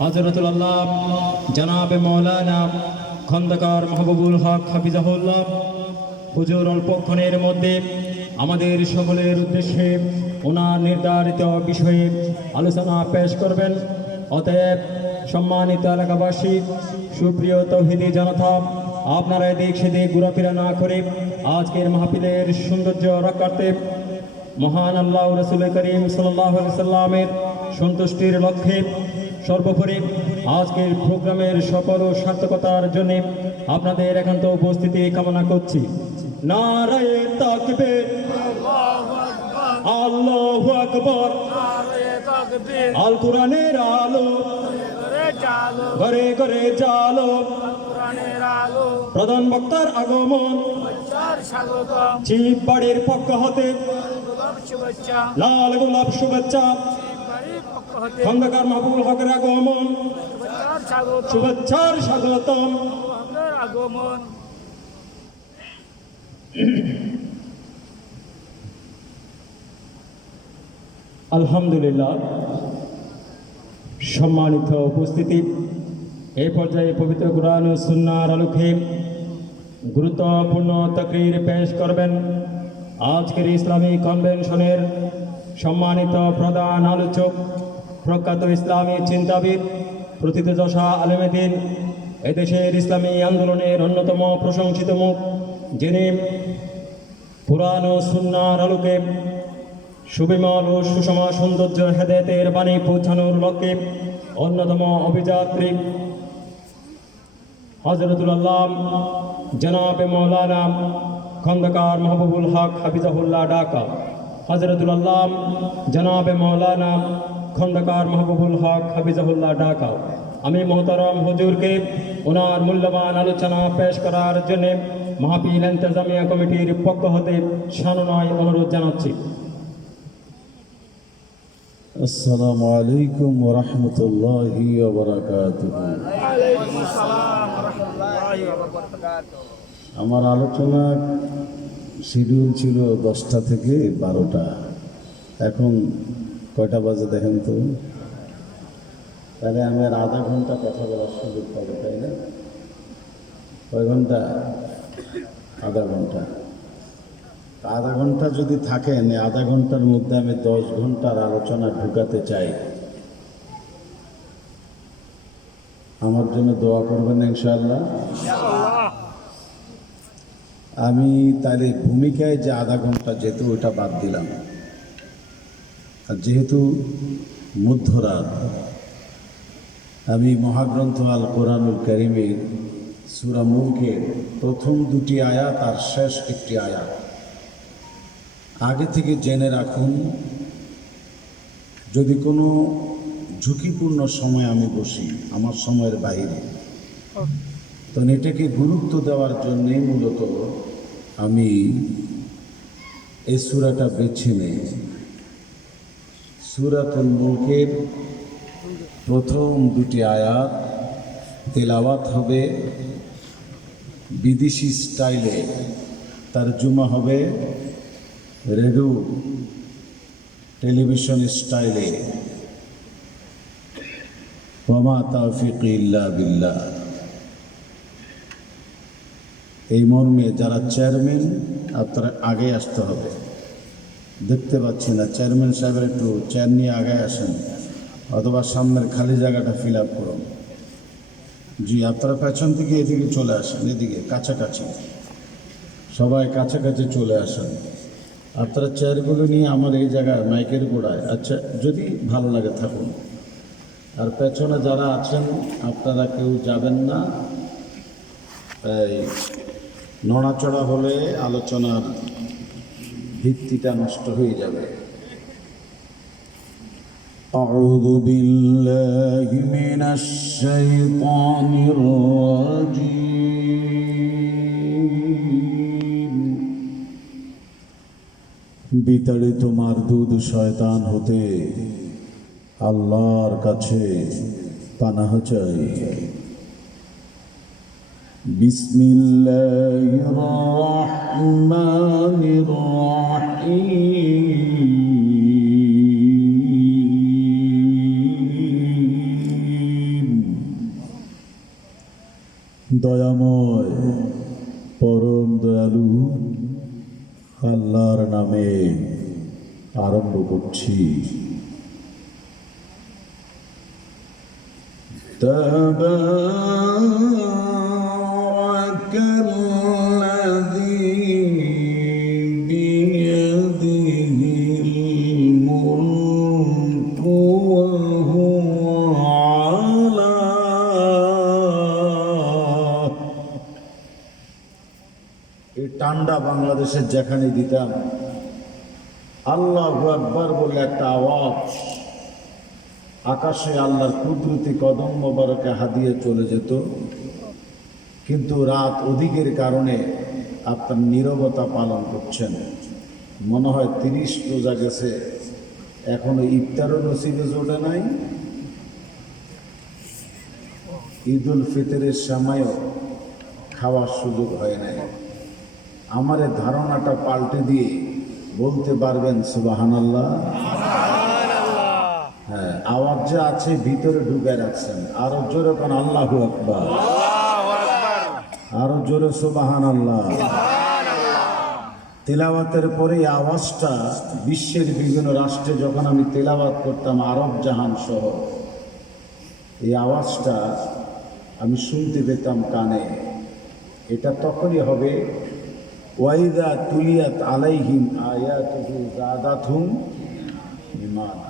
হযরতুল আল্লাহ জনাবে মাওলানা খন্দকার মাহবুবুল হক হাফিজাহুল্লাহ হুজুর অল্পক্ষণের মধ্যে আমাদের সকলের উদ্দেশ্যে ওনার নির্ধারিত বিষয়ে আলোচনা পেশ করবেন। অতএব সম্মানিত এলাকাবাসী, সুপ্রিয় তৌহিদি জনতা, আপনারা এদিক সেদিক ঘোরাফেরা না করে আজকের মাহফিলের সৌন্দর্য রক্ষার্থে মহান আল্লাহ রাসূল করিম সাল্লাল্লাহু আলাইহি সাল্লামের সন্তুষ্টির লক্ষ্যে সর্বোপরি আজকের প্রোগ্রামের সফল ও সার্থকতার জন্য আপনাদের একান্ত উপস্থিতি কামনা করছি। নারায়ে তাকবীর, আল্লাহু আকবার, আল কোরআনের আলো ঘরে ঘরে জালো, প্রধান বক্তার আগমন, চিফ বাড়ির পক্ষ হতে লাল গোলাপ শুভেচ্ছা, খন্দকার মাহবুবুল হকের আগমন, শুভেচ্ছার স্বাগতম। আলহামদুলিল্লাহ, সম্মানিত উপস্থিতি, এই পর্যায়ে পবিত্র কুরআন ও সুন্নাহর আলোকে গুরুত্বপূর্ণ তাকরীর পেশ করবেন আজকের ইসলামী কনভেনশনের সম্মানিত প্রধান আলোচক, প্রখ্যাত ইসলামী চিন্তাবিদ, প্রথিতযশা আলেমে দ্বীন, এদেশের ইসলামী আন্দোলনের অন্যতম প্রশংসিত মুখ, যিনি কুরআন ও সুন্নাহর আলোকে সুবিমল ও সুষম সৌন্দর্য হেদায়েতের বাণী পৌঁছানোর লক্ষ্যে অন্যতম অভিযাত্রী হযরতুল আল্লাহ জনাবে মাওলানা খন্দকার মাহবুবুল হক হাফিজাহুল্লাহ ঢাকা। হযরতুল আল্লাহ জনাবে মাওলানা খন্দকার মাহবুবুল হক হাফিজাহুল্লাহ ঢাকা। আমি মোহতারাম হুজুরকে ওনার মূল্যবান আলোচনা পেশ করার জন্য মাহফিল ইন্তেজামিয়া কমিটির পক্ষ হতে সানুনয় অনুরোধ জানাচ্ছি। আসসালামু আলাইকুম ওয়া রাহমাতুল্লাহি ওয়া বারাকাতুহু। ওয়ালাইকুম আসসালাম ওয়া রাহমাতুল্লাহি ওয়া বারাকাতুহু। আমার আলোচনা শিডিউল ছিল 10টা থেকে 12টা। এখন কয়টা বাজে দেখেন তো? তাহলে আমি আর আধা ঘন্টা কথা বলার সুযোগ পাবো, তাই না? কয় ঘন্টা? আধা ঘন্টা। আধা ঘন্টা যদি থাকেন, আধা ঘন্টার মধ্যে আমি 10 ঘন্টার আলোচনা ঢুকাতে চাই। আমার জন্য দোয়া করবেন ইনশাআল্লাহ। আমি তাহলে ভূমিকায় যে আধা ঘন্টা যেহেতু ওইটা বাদ দিলাম, আর যেহেতু মধ্যরাত, আমি মহাগ্রন্থ আল কোরআনুল কারীমের সূরা মুলকের প্রথম 2টি আয়াত আর শেষ একটি আয়াত আগে থেকে জেনে রাখুন। যদি কোনো ঝুঁকিপূর্ণ সময় আমি বসি, আমার সময়ের বাইরে, তো এটাকে গুরুত্ব দেওয়ার জন্যে মূলত আমি এই সূরাটা বেছে নেই। সূরাতুল মুলকের প্রথম 2টি আয়াত তেলাওয়াত হবে বিদেশি স্টাইলে, তরজমা হবে রেডিও টেলিভিশন স্টাইলে। ওয়া মা তাওফীকি ইল্লা বিল্লাহ। এই মর্মে যারা চেয়ারম্যান, আপনারা আগে আসতে হবে। দেখতে পাচ্ছি না, চেয়ারম্যান সাহেবের একটু চেয়ার নিয়ে আগে আসেন, অথবা সামনের খালি জায়গাটা ফিল আপ করুন। জি, আপনারা পেছন থেকে এদিকে চলে আসেন, এদিকে কাছাকাছি, সবাই কাছাকাছি চলে আসেন। আপনারা চেয়ারগুলো নিয়ে আমার এই জায়গায় মাইকের গোড়ায়, আচ্ছা যদি ভালো লাগে থাকুন। আর পেছনে যারা আছেন আপনারা কেউ যাবেন না, এই নড়াচড়া হলে আলোচনার ভিত্তিটা নষ্ট হয়ে যাবে। আউযু বিল্লাহি মিনাশ শাইতানির রাজীম। বিতাড়িত মারদুদ শয়তান হতে আল্লাহর কাছে পানাহ চাই। বিসমিল্লাহির রাহমানির রাহিম। দয়াময় পরম দয়ালু আল্লাহর নামে আরম্ভ করছি। তাবারাকাল্লাযী বিয়াদিহিল মুলকু ওয়া হুয়া আলা এই টান্ডা বাংলাদেশের যেখানে দিতাম আল্লাহু আকবার বলে একটা আওয়াজ আকাশে আল্লাহর কুদরতি কদম মোবারকে হাদিয়ে চলে যেত। কিন্তু রাত অধিকের কারণে আপনার নীরবতা পালন করছেন। মনে হয় 30 রোজা গেছে, এখনো ইফতারও নসিবে জোটে নাই, ঈদুল ফিতরের সময়ও খাওয়ার সুযোগ হয় নাই। আমার এই ধারণাটা পাল্টে দিয়ে বলতে পারবেন সুবহানাল্লাহ? হ্যাঁ, আওয়াজ যে আছে ভিতরে ঢুকে রাখছেন। আরো জোরে কোন আল্লাহু আকবার, আরো জোরে সুবহানাল্লাহ। তেলাওয়াতের পরে এই আওয়াজটা বিশ্বের বিভিন্ন রাষ্ট্রে যখন আমি তেলাওয়াত করতাম, আরব জাহান সহ, এই আওয়াজটা আমি শুনতে পেতাম কানে। এটা তখনই হবে ওয়াইদা তুলিয়াত আলাইহিম আয়াতুহু যাদাতহুম ঈমানা।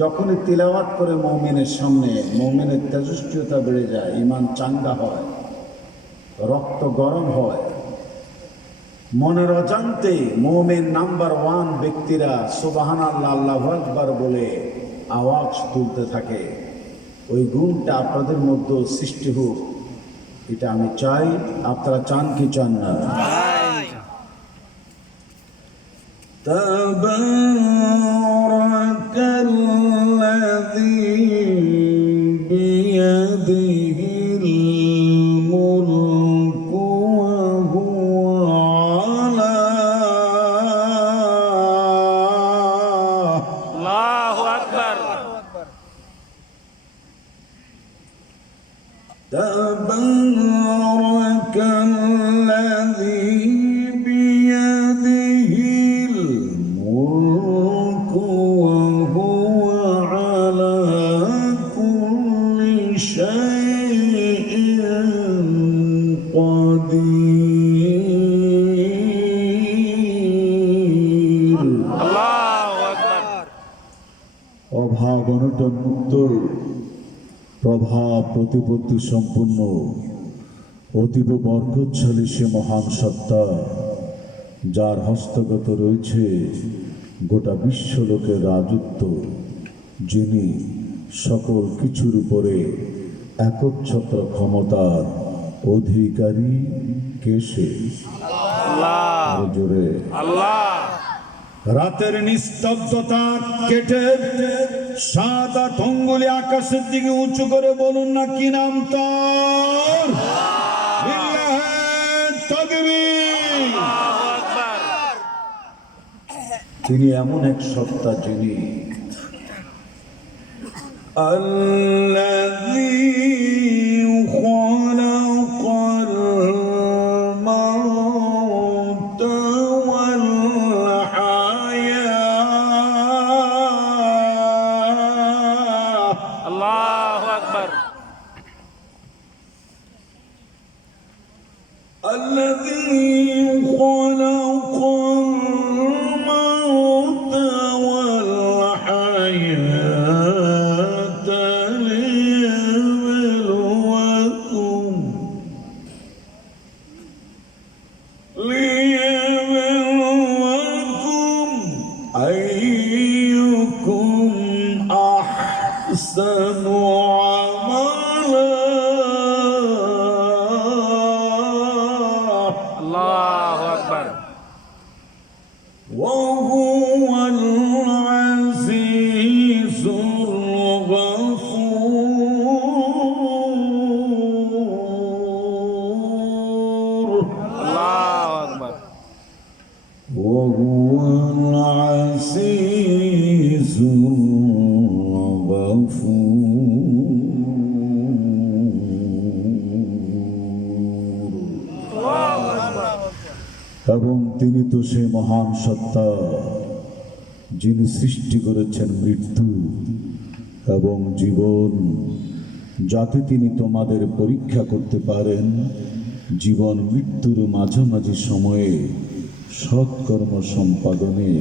যখনই তিলাওয়াত করে মুমিনের সামনে, মুমিনের তেজস্ক্রিয়তা বেড়ে যায়, ঈমান চাঙ্গা হয়, রক্ত গরম হয়। মনের অজান্তে মুমিন নাম্বার 1 ব্যক্তিরা সুবহানাল্লাহ আল্লাহু আকবার বলে আওয়াজ তুলতে থাকে। ওই গুণটা আপনাদের মধ্যে সৃষ্টি হোক, এটা আমি চাই। আপনারা চান কি চান না? তাবারাকাল্লাযী বিয়াদিহিল মুলকু ওয়া হুয়া আলা আল্লাহু আকবার। তাবারাকাল্লাযী বিয়াদিহিল মুলকু ওয়া হুয়া আলা কুল্লি শাইইন কাদির। আল্লাহু আকবার। অভাব অনটন মুক্ত, প্রভাব প্রতিপত্তি সম্পূর্ণ, অতীব বরকতশালী সে মহান সত্তা, যার হস্তগত রয়েছে গোটা বিশ্বলোকের রাজত্ব, যিনি সকল কিছুর উপরে একচ্ছত্র ক্ষমতার অধিকারী। কে সে? আরো জোরে। রাতের নিস্তব্ধতা কেটে 7-8 অঙ্গুলি আকাশের দিকে উঁচু করে বলুন না, কি নাম তার? লিল্লাহে তাকবীর। তিনি এমন এক সত্তা যিনি আল্লাযী খালাকাল মাউতা ওয়াল হায়াত। আল্লাহু আকবার। الذي خلق الموت والحياة ليبلوكم أيكم أحسن عملا. আল্লাহু আকবার। وهو العزيز الغفور. আল্লাহু আকবার। وهو العزيز الغفور. তিনি তো সে মহান সত্তা যিনি সৃষ্টি করেছেন মৃত্যু এবং জীবন, যাতে তিনি তোমাদের পরীক্ষা করতে পারেন জীবন মৃত্যুর মাঝামাঝি সময়ে সৎকর্ম সম্পাদনে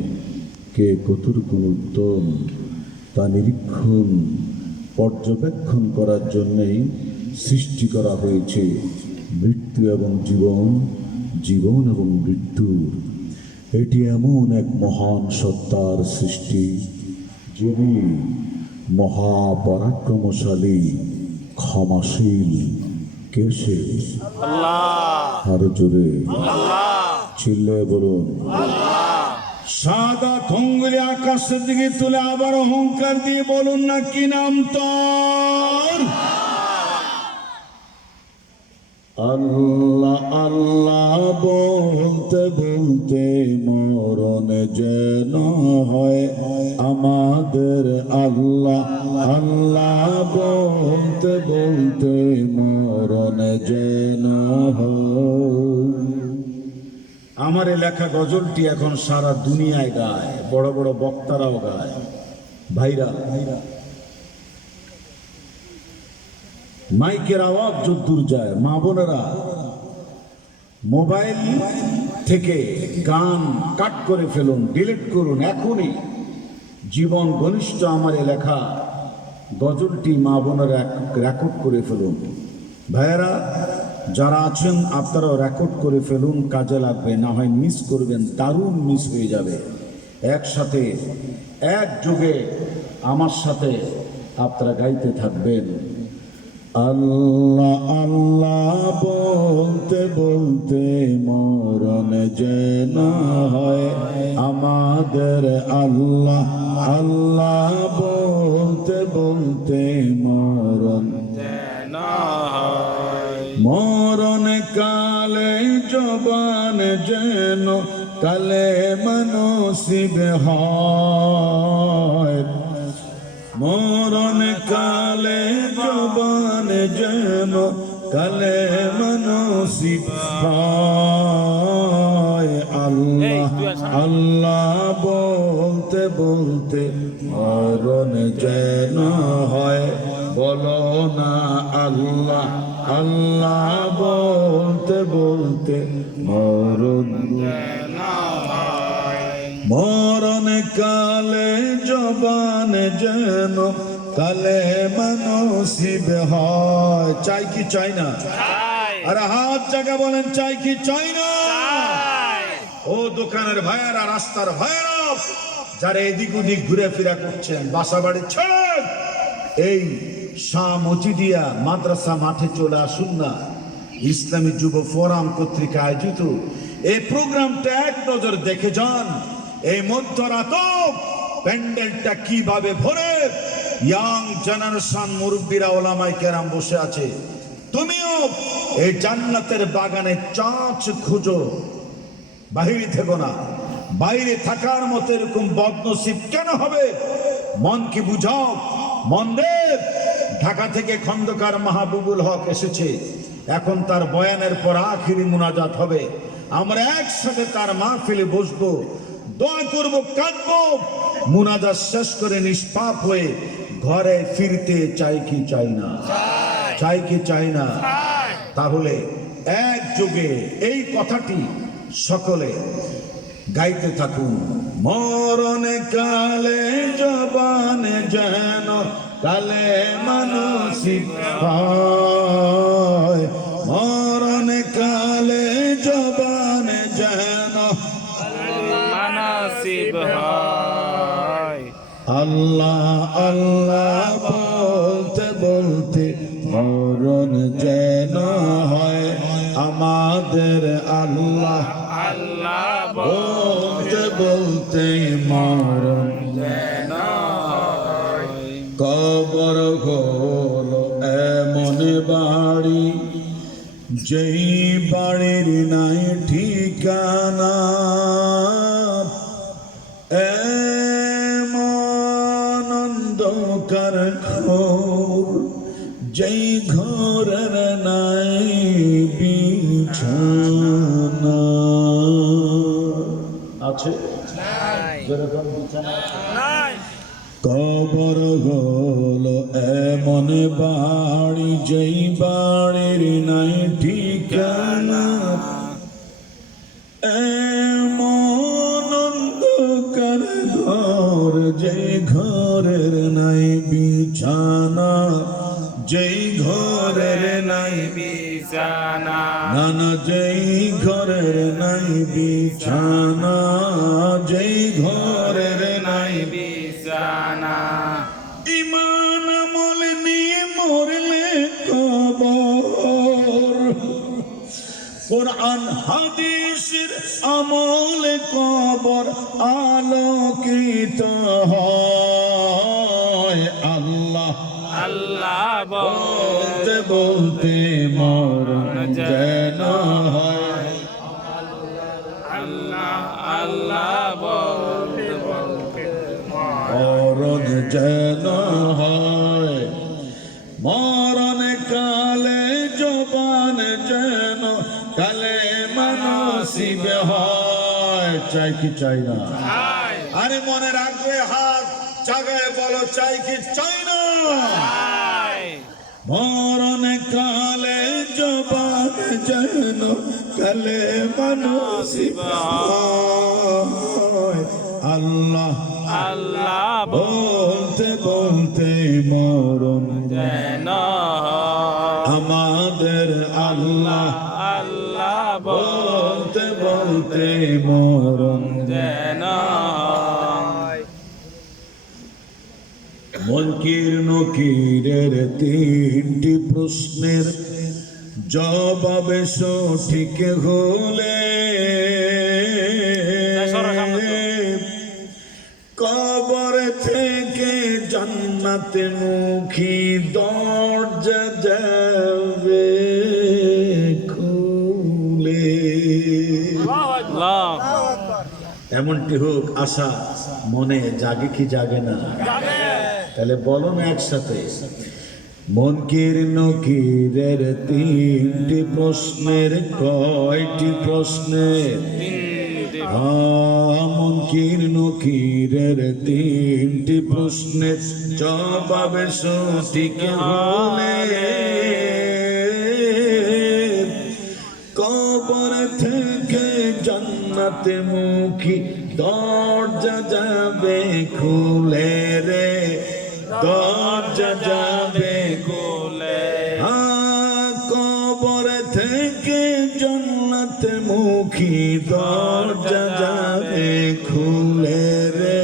কে কতটুকু উত্তম তা নিরীক্ষণ পর্যবেক্ষণ করার জন্যেই সৃষ্টি করা হয়েছে মৃত্যু এবং জীবন, জীবন এবং মৃত্যু। এটি এমন এক মহান সত্তার সৃষ্টি যিনি মহাপরাক্রমশালী, ক্ষমাশীল। কে সে? আরো জোরে চিল্লে বলুন। সাদা খঙ্গুলি আকাশের দিকে তুলে আবার অহংকার দিয়ে বলুন না, কি নাম তোর? আল্লাহ আল্লাহ বলতে বলতে মরণ যেন হয় আমাদের। আল্লাহ আল্লাহ বলতে বলতে মরণ যেন হয়। আমার এই লেখা গজলটি এখন সারা দুনিয়ায় গায়, বড় বড় বক্তারাও গায়। ভাইরা, মাইকের আওয়াজ যদ্দূর যায়, মা বোনেরা মোবাইল থেকে গান কাট করে ফেলুন, ডিলিট করুন এখনই। জীবন ঘনিষ্ঠ আমার এই লেখা গজলটি মা বোনেরা রেকর্ড করে ফেলুন। ভাইয়েরা যারা আছেন আপনারাও রেকর্ড করে ফেলুন, কাজে লাগবে, না হয় মিস করবেন, দারুণ মিস হয়ে যাবে। একসাথে একযোগে আমার সাথে আপনারা গাইতে থাকবেন। আল্লাহ আল্লাহ বলতে বলতে মরণ যেন হয় আমাদের। আল্লাহ আল্লাহ বলতে বলতে মরণ যেন হয়। মরণ কালে জবান যেন কালে নসিব হয়। মরণ কালে জবান যেন কালে নসিব হয়। আল্লাহ আল্লাহ বলতে বলতে মরণ যেন হয়। বলো না আল্লাহ আল্লাহ বলতে বলতে মরণ যেন হয়। মরণ কালে জবান যেন কালে নসিব হয়। চাই কি চাই না? আরে হাত জায়গা বলেন, চাই কি চাই না? ও দোকানের ভাইয়েরা, রাস্তার ভাইয়েরা, যারা এদিক ওদিক ঘুরে ফিরা করছেন, বাসা বাড়ি ছেড়ে এই শাহ মজিদিয়া মাদ্রাসা মাঠে চলে আসুন না। ইসলামী যুব ফোরাম কর্তৃক আয়োজিত এই প্রোগ্রামটা এক নজর দেখে যান। এই মধ্যরাত প্যান্ডেলটা কিভাবে ভরে, ইয়াং জেনারেশন মুরব্বীরা ওলামায়ে কেরাম বসে আছে। তুমিও এই জান্নাতের বাগানে চাঁচ খুঁজো, বাহিরে থেকো না। বাইরে থাকার মতো এরকম বদনসিব কেন হবে? মনকে বুঝাও। মন রে, ঢাকা থেকে খন্দকার মাহবুবুল হক এসেছে, এখন তার বয়ানের পর আখিরি মুনাজাত হবে। আমরা একসাথে তার মাহফিলে বসবো, দোয়া করবো, কাঁদবো। মুনাজাত শেষ করে নিষ্পাপ হয়ে ঘরে ফিরতে চাই কি চাই না? চাই কি চাই না? তাহলে একযোগে এই কথাটি সকলে গাইতে থাকুন। মরণ কালে জবান যেন কালে নসিব হয়। মরণ কালে জবান যেন নসিব হয়। আল্লাহ আল্লাহ বলতে বলতে মরণ যেন হয় আমাদের। আল্লাহ আল্লাহ বলতে বলতে মরণ যেন হয়। কবর হলো এমন বাড়ি, যেই বাড়ির নাই ঠিকানা। এমন অন্ধকার ঘোর, যেই ঘোরের নাই বিছানা। যেরকম বিছানা নাই কবর হলো এমন বাড়ি যেই বাড়ির নাই ঠিকানা, এমন অন্ধকার ঘর যেই ঘরের নাই বিছানা, যেই ঘরের নাই বিছানা নানা, যেই ঘরের নাই বিছানা, যেই ঘরের নাই বিছানা ইমান আমল নিয়ে মরলে কবর, কোরআন হাদিসের আমলে কবর আলোকিত হয়। আল্লাহ আল্লাহ বলতে বলতে মরণ যেন হয়, আল্লাহ আল্লাহ বলতে বলতে মরণ যেন হয়। মরণ কালে জবান যেন কালে মানসিবে হয়। চাই কি চাই না? চাই আরে মনে রাখবে, হাত জাগায় বলো, চাই কি চাই না? চাই মরণ কালে জবান যেন কালে মানসিবে হয়। আল্লাহ আল্লাহ বলতে বলতে মরণ যেন আমাদের আল্লাহ, আল্লাহ বলতে বলতে মরণ যেন মুনকির নকিরের তিনটি প্রশ্নের জবাবে সঠিক হলে কবর থেকে জান্নাতে মুখী দরজা যাবে খুলে। আল্লাহ এমনটি হোক আশা মনে, জাগে কি জাগে না? তাহলে বলো না একসাথে, মুনকির নকিরের তিনটি প্রশ্নের কয়টি প্রশ্নের? মুনকির নকিরের তিনটি প্রশ্নের জবাবে সঠিক হলে কবর থেকে জান্নাতে মুখী দরজা যাবে খুলে রে, দরজা যাবে কোলে কবর থেকে জান্নাতে মুখী দরজা যাবে খুলে রে,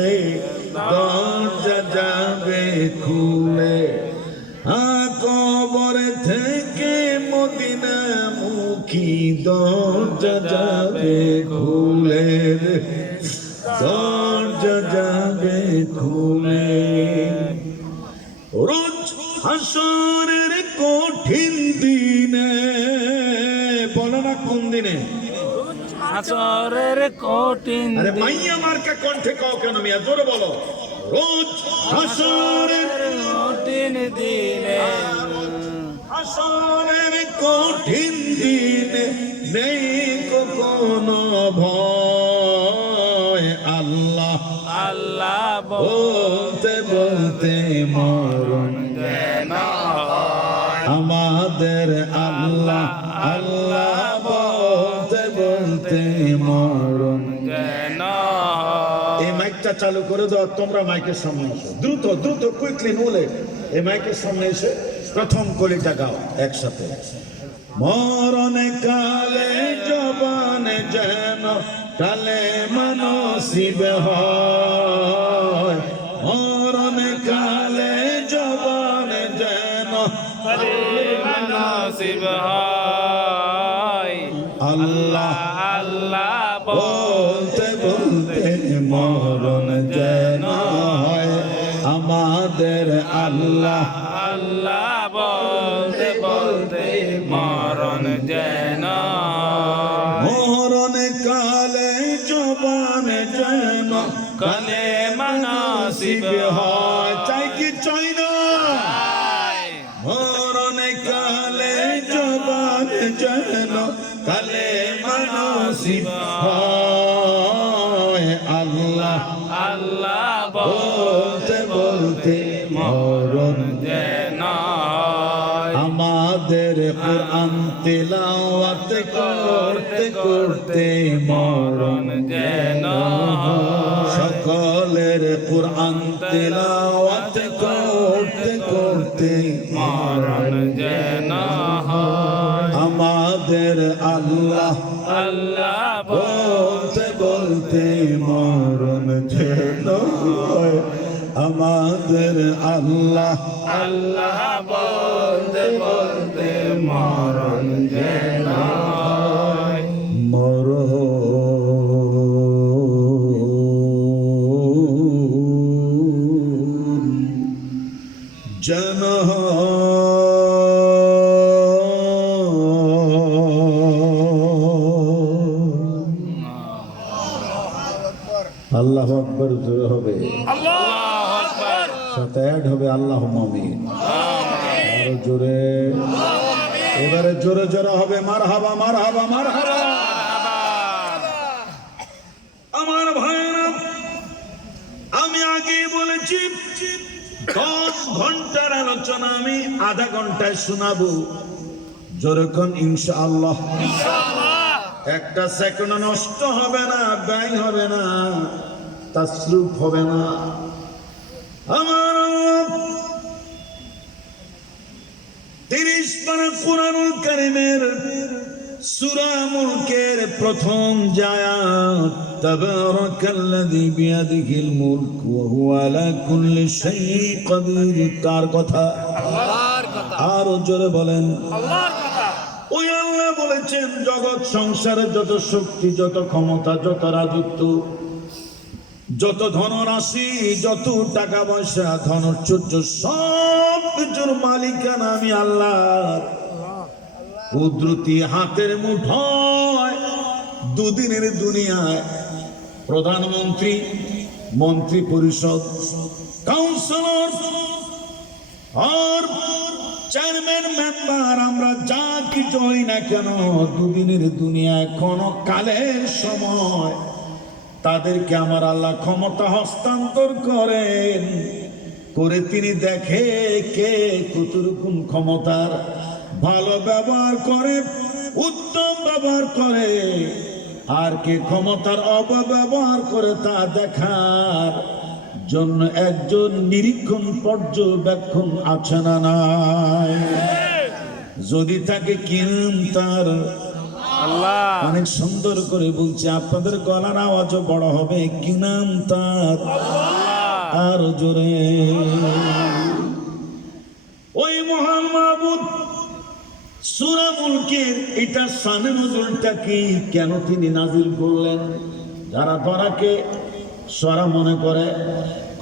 দরজা যাবে খুলে। কবর থেকে মদিনা মুখী দরজা যাবে খুলে রে, দরজা যাবে খুলে। রোজ হাসরের কঠিন দিনে, বলো না কোন দিনে? হাসরের কঠিন আরে মাইয়া মার্কা কণ্ঠে কও কেন মিয়া, জোরে বলো। রোজ হাসরের কঠিন দিনে হাসরের কঠিন দিনে নেই কোনো ভয়। আল্লাহ আল্লাহ বলতে বলতে মরণ যেন আমাদের আল্লাহ, আল্লাহ বলতে বলতে মরণ যেন এই মাইকটা চালু করে দাও, তোমরা মাইকের সামনে এসো, দ্রুত দ্রুত কুইকলি নলে এই মাইকের সামনে এসে প্রথম কলিটা গাও একসাথে। মরণ কালে জবানে যেন কালে মানসিবে হয়, মরণ কালে জবানে যেন নসিব হয়। আল্লাহ আল্লাহ বলতে বলতে মরণ যেন হয় আমাদের আল্লাহ, আল্লাহ বলতে বলতে মরণ যেন মরণ কালে জবান যেন কালে মানসিব হয়। চাই কি চাই না? হয়। মরণ কালে জবান যেন কালে মানসিব হয়। আল্লাহ যেন হয়। আমাদের কোরআন তেলাওয়াত করতে করতে মরণ যেন হয়। সকলের কোরআন তেলাওয়াত করতে করতে মরণ যেন হয়। আমাদের আল্লাহ আল্লাহ বলতে বলতে মরণ যেন হয়। আমাদের আল্লাহ আল্লাহ বলতে বলতে মরণ যেন হয়। মরণ যেন আল্লাহ আকবর জোরে হবে, আল্লাহু আকবার। সাথে অ্যাড হবে আল্লাহ আমিন। আরো জোরে, এবারে জোরে জোরে হবে মারহাবা মারহাবা মারহাবা। আমার ভাইরা, আমি আগে বলেছি 10 ঘন্টার আলোচনা আমি আধা ঘন্টায় শোনাবো। জোরে কোন ইনশাআল্লাহ। একটা সেকেন্ড নষ্ট হবে না, ব্যয় হবে না, তাসরুফ হবে না। আমার 30 পারা কুরআনুল কারীমের সূরা মুলকের প্রথম আয়াত, তাবারাকাল্লাযী বিয়াদিহিল মুলক ওয়া হুয়া আলা কুল্লি শাইইন কাদির। কার কথা? আল্লাহর কথা। আরো জোরে বলেন। আল্লাহর কথা। ওই আল্লাহ বলেছেন জগৎ সংসারে যত শক্তি, যত ক্ষমতা, যত রাজত্ব, যত ধনরাশি, যত টাকা পয়সা, ধনৈশ্বর্য, সব কিছুর মালিকানা আমি আল্লাহ। কুদরতি হাতের মুঠোয় দুদিনের দুনিয়ায় প্রধানমন্ত্রী, মন্ত্রী পরিষদ, কাউন্সিলর আর চেয়ারম্যান, মেম্বার, আমরা যা কিছু হই না কেন, দুদিনের দুনিয়ায় কোন কালের সময় তাদেরকে আমার আল্লাহ ক্ষমতা হস্তান্তর করেন, করে তিনি দেখে কে কতরকম ক্ষমতার ভালো ব্যবহার করে, উত্তম ব্যবহার করে, আর কে ক্ষমতার অপব্যবহার করে তা দেখার জন্য একজন নিরীক্ষণ পর্যবেক্ষণ আছে না নাই? যদি তাকে কিন তার আল্লাহ অনেক সুন্দর করে বলছে, আপনাদের গলার আওয়াজও বড় হবে, কি নাম তার? আর জোরে, ওই মহান মাবুদ সূরা মুলকের এটা শানে নজুলটা কি, কেন তিনি নাজিল করলেন? যারা ধরাকে সরা মনে করে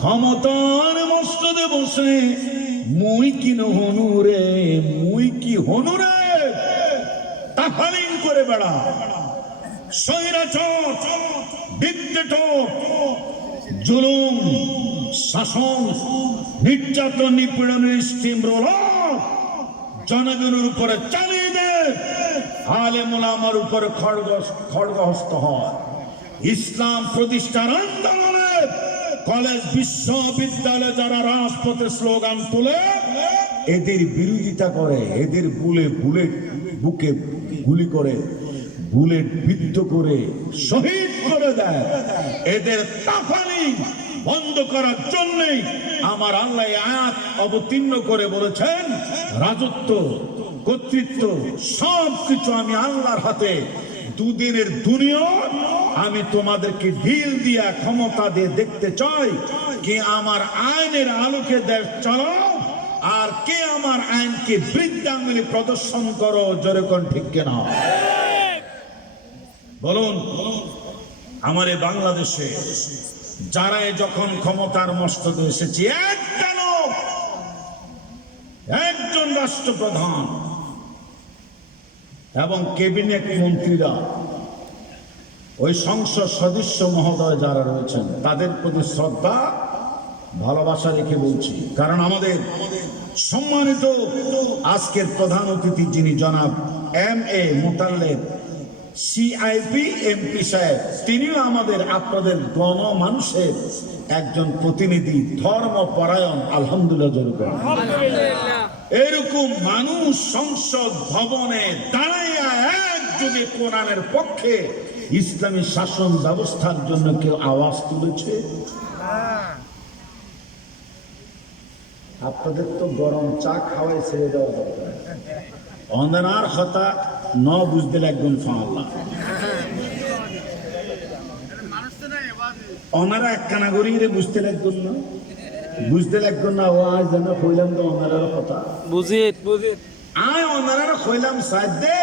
ক্ষমতার মস্তদে বসে মুই কি হনুরে, মুই কি হনুরে তাফালিং করে বেড়া, স্বৈরাচার, ডিক্টেটর, জুলুম, শাসন, নির্যাতন, নিপীড়নের স্টিম রোলার জনগণের উপরে চালিয়ে দেয়, আলেম ওলামার উপরে খড়গহস্ত হয়। ইসলাম প্রতিষ্ঠার আন্দোলনে কলেজ, বিশ্ববিদ্যালয়ে যারা রাজপথে স্লোগান তুলে এদের বিরোধিতা করে, এদের বুকে গুলি করে, বুলেট বিদ্ধ করে শহীদ করে দেয়, এদের তাফালি বন্ধ করার জন্যই আমার আল্লাহ আয়াত অবতীর্ণ করে বলেছেন, রাজত্ব, কর্তৃত্ব সব কিছু আমি আল্লাহর হাতে, দুদিনের দুনিয়া আমি তোমাদেরকে ঢিল দিয়া ক্ষমতা দিয়ে দেখতে চাই কে আমার আইনের আলোকে দেশ চালাও, আর কে আমার আইনকে বৃদ্ধাঙ্গুলি প্রদর্শন করো। যেরকম ঠিক কেনা বলুন, আমার এই বাংলাদেশে যারা যখন ক্ষমতার মস্তদে এসেছে, একটা লোক, একজন রাষ্ট্রপ্রধান এবং ক্যাবিনেট মন্ত্রীরা, ওই সংসদ সদস্য মহোদয় যারা রয়েছেন, তাদের প্রতি শ্রদ্ধা ভালোবাসা রেখে বলছি, কারণ আমাদের সম্মানিত আজকের প্রধান অতিথি যিনি জনাব MA মোতাল্লেব সিআইপি এমপি সাহেব, তিনিও আমাদের আপনাদের গণমানুষের একজন প্রতিনিধি, ধর্মপরায়ণ। আলহামদুলিল্লাহ জোরে বলেন। এরকম মানুষ সংসদ ভবনে দাঁড়াইয়া একযোগে কোরআনের পক্ষে ইসলামী শাসন ব্যবস্থার জন্য কেউ আওয়াজ তুলেছে? আপনাদের তো গরম চা খাওয়াই ছেড়ে দেওয়া দরকার। অন্ধার কথা ন বুঝতে লাগবেন ফাল্লা ওনারা একখানা করিয়ে বুঝতে লাগবেন না, বুঝতে লাগবেন না। ও আজ যেন কইলাম তো ওনার কথা বুঝিত আয় ওনারা কইলাম সাথে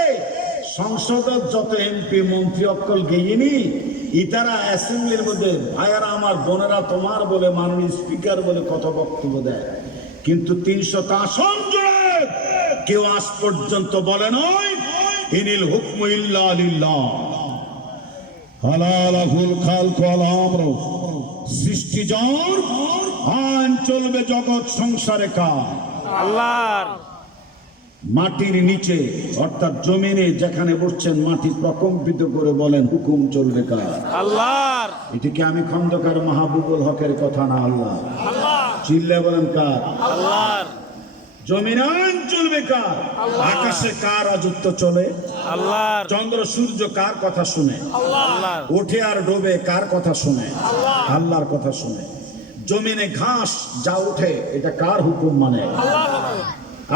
সংসদের যত এমপি মন্ত্রী অক্কল গেইনি ইতারা অ্যাসেম্বলির মধ্যে ভাইয়ারা আমার বোনেরা তোমার বলে মাননীয় স্পিকার বলে কত বক্তব্য দেয়, কিন্তু 300 আসন জুড়ে কেউ আজ পর্যন্ত বলে নয় ইনিল হুকমু ইল্লা লিল্লাহ। হালালাহুল খালকু ওয়াল আমরু, সৃষ্টি যার, আইন চলবে জগৎ সংসারে কার? আল্লাহর। মাটির নিচে অর্থাৎ জমিনে যেখানে বসছেন মাটি প্রকম্পিত করে বলেন হুকুম চলবে কার? আল্লাহর। এটি কি আমি খন্দকার মাহবুবুল হকের কথা না? আল্লাহ। চিল্লে বলেন কার? আল্লাহর। জমিন আইন চলবে কার? আকাশে কার রাজত্ব চলে? আল্লাহর। চন্দ্র সূর্য কার কথা শুনে? আল্লাহর। ওঠে আর ডোবে কার কথা শুনে? আল্লাহর কথা শুনে। জমিনে ঘাস যা ওঠে এটা কার হুকুম মানে?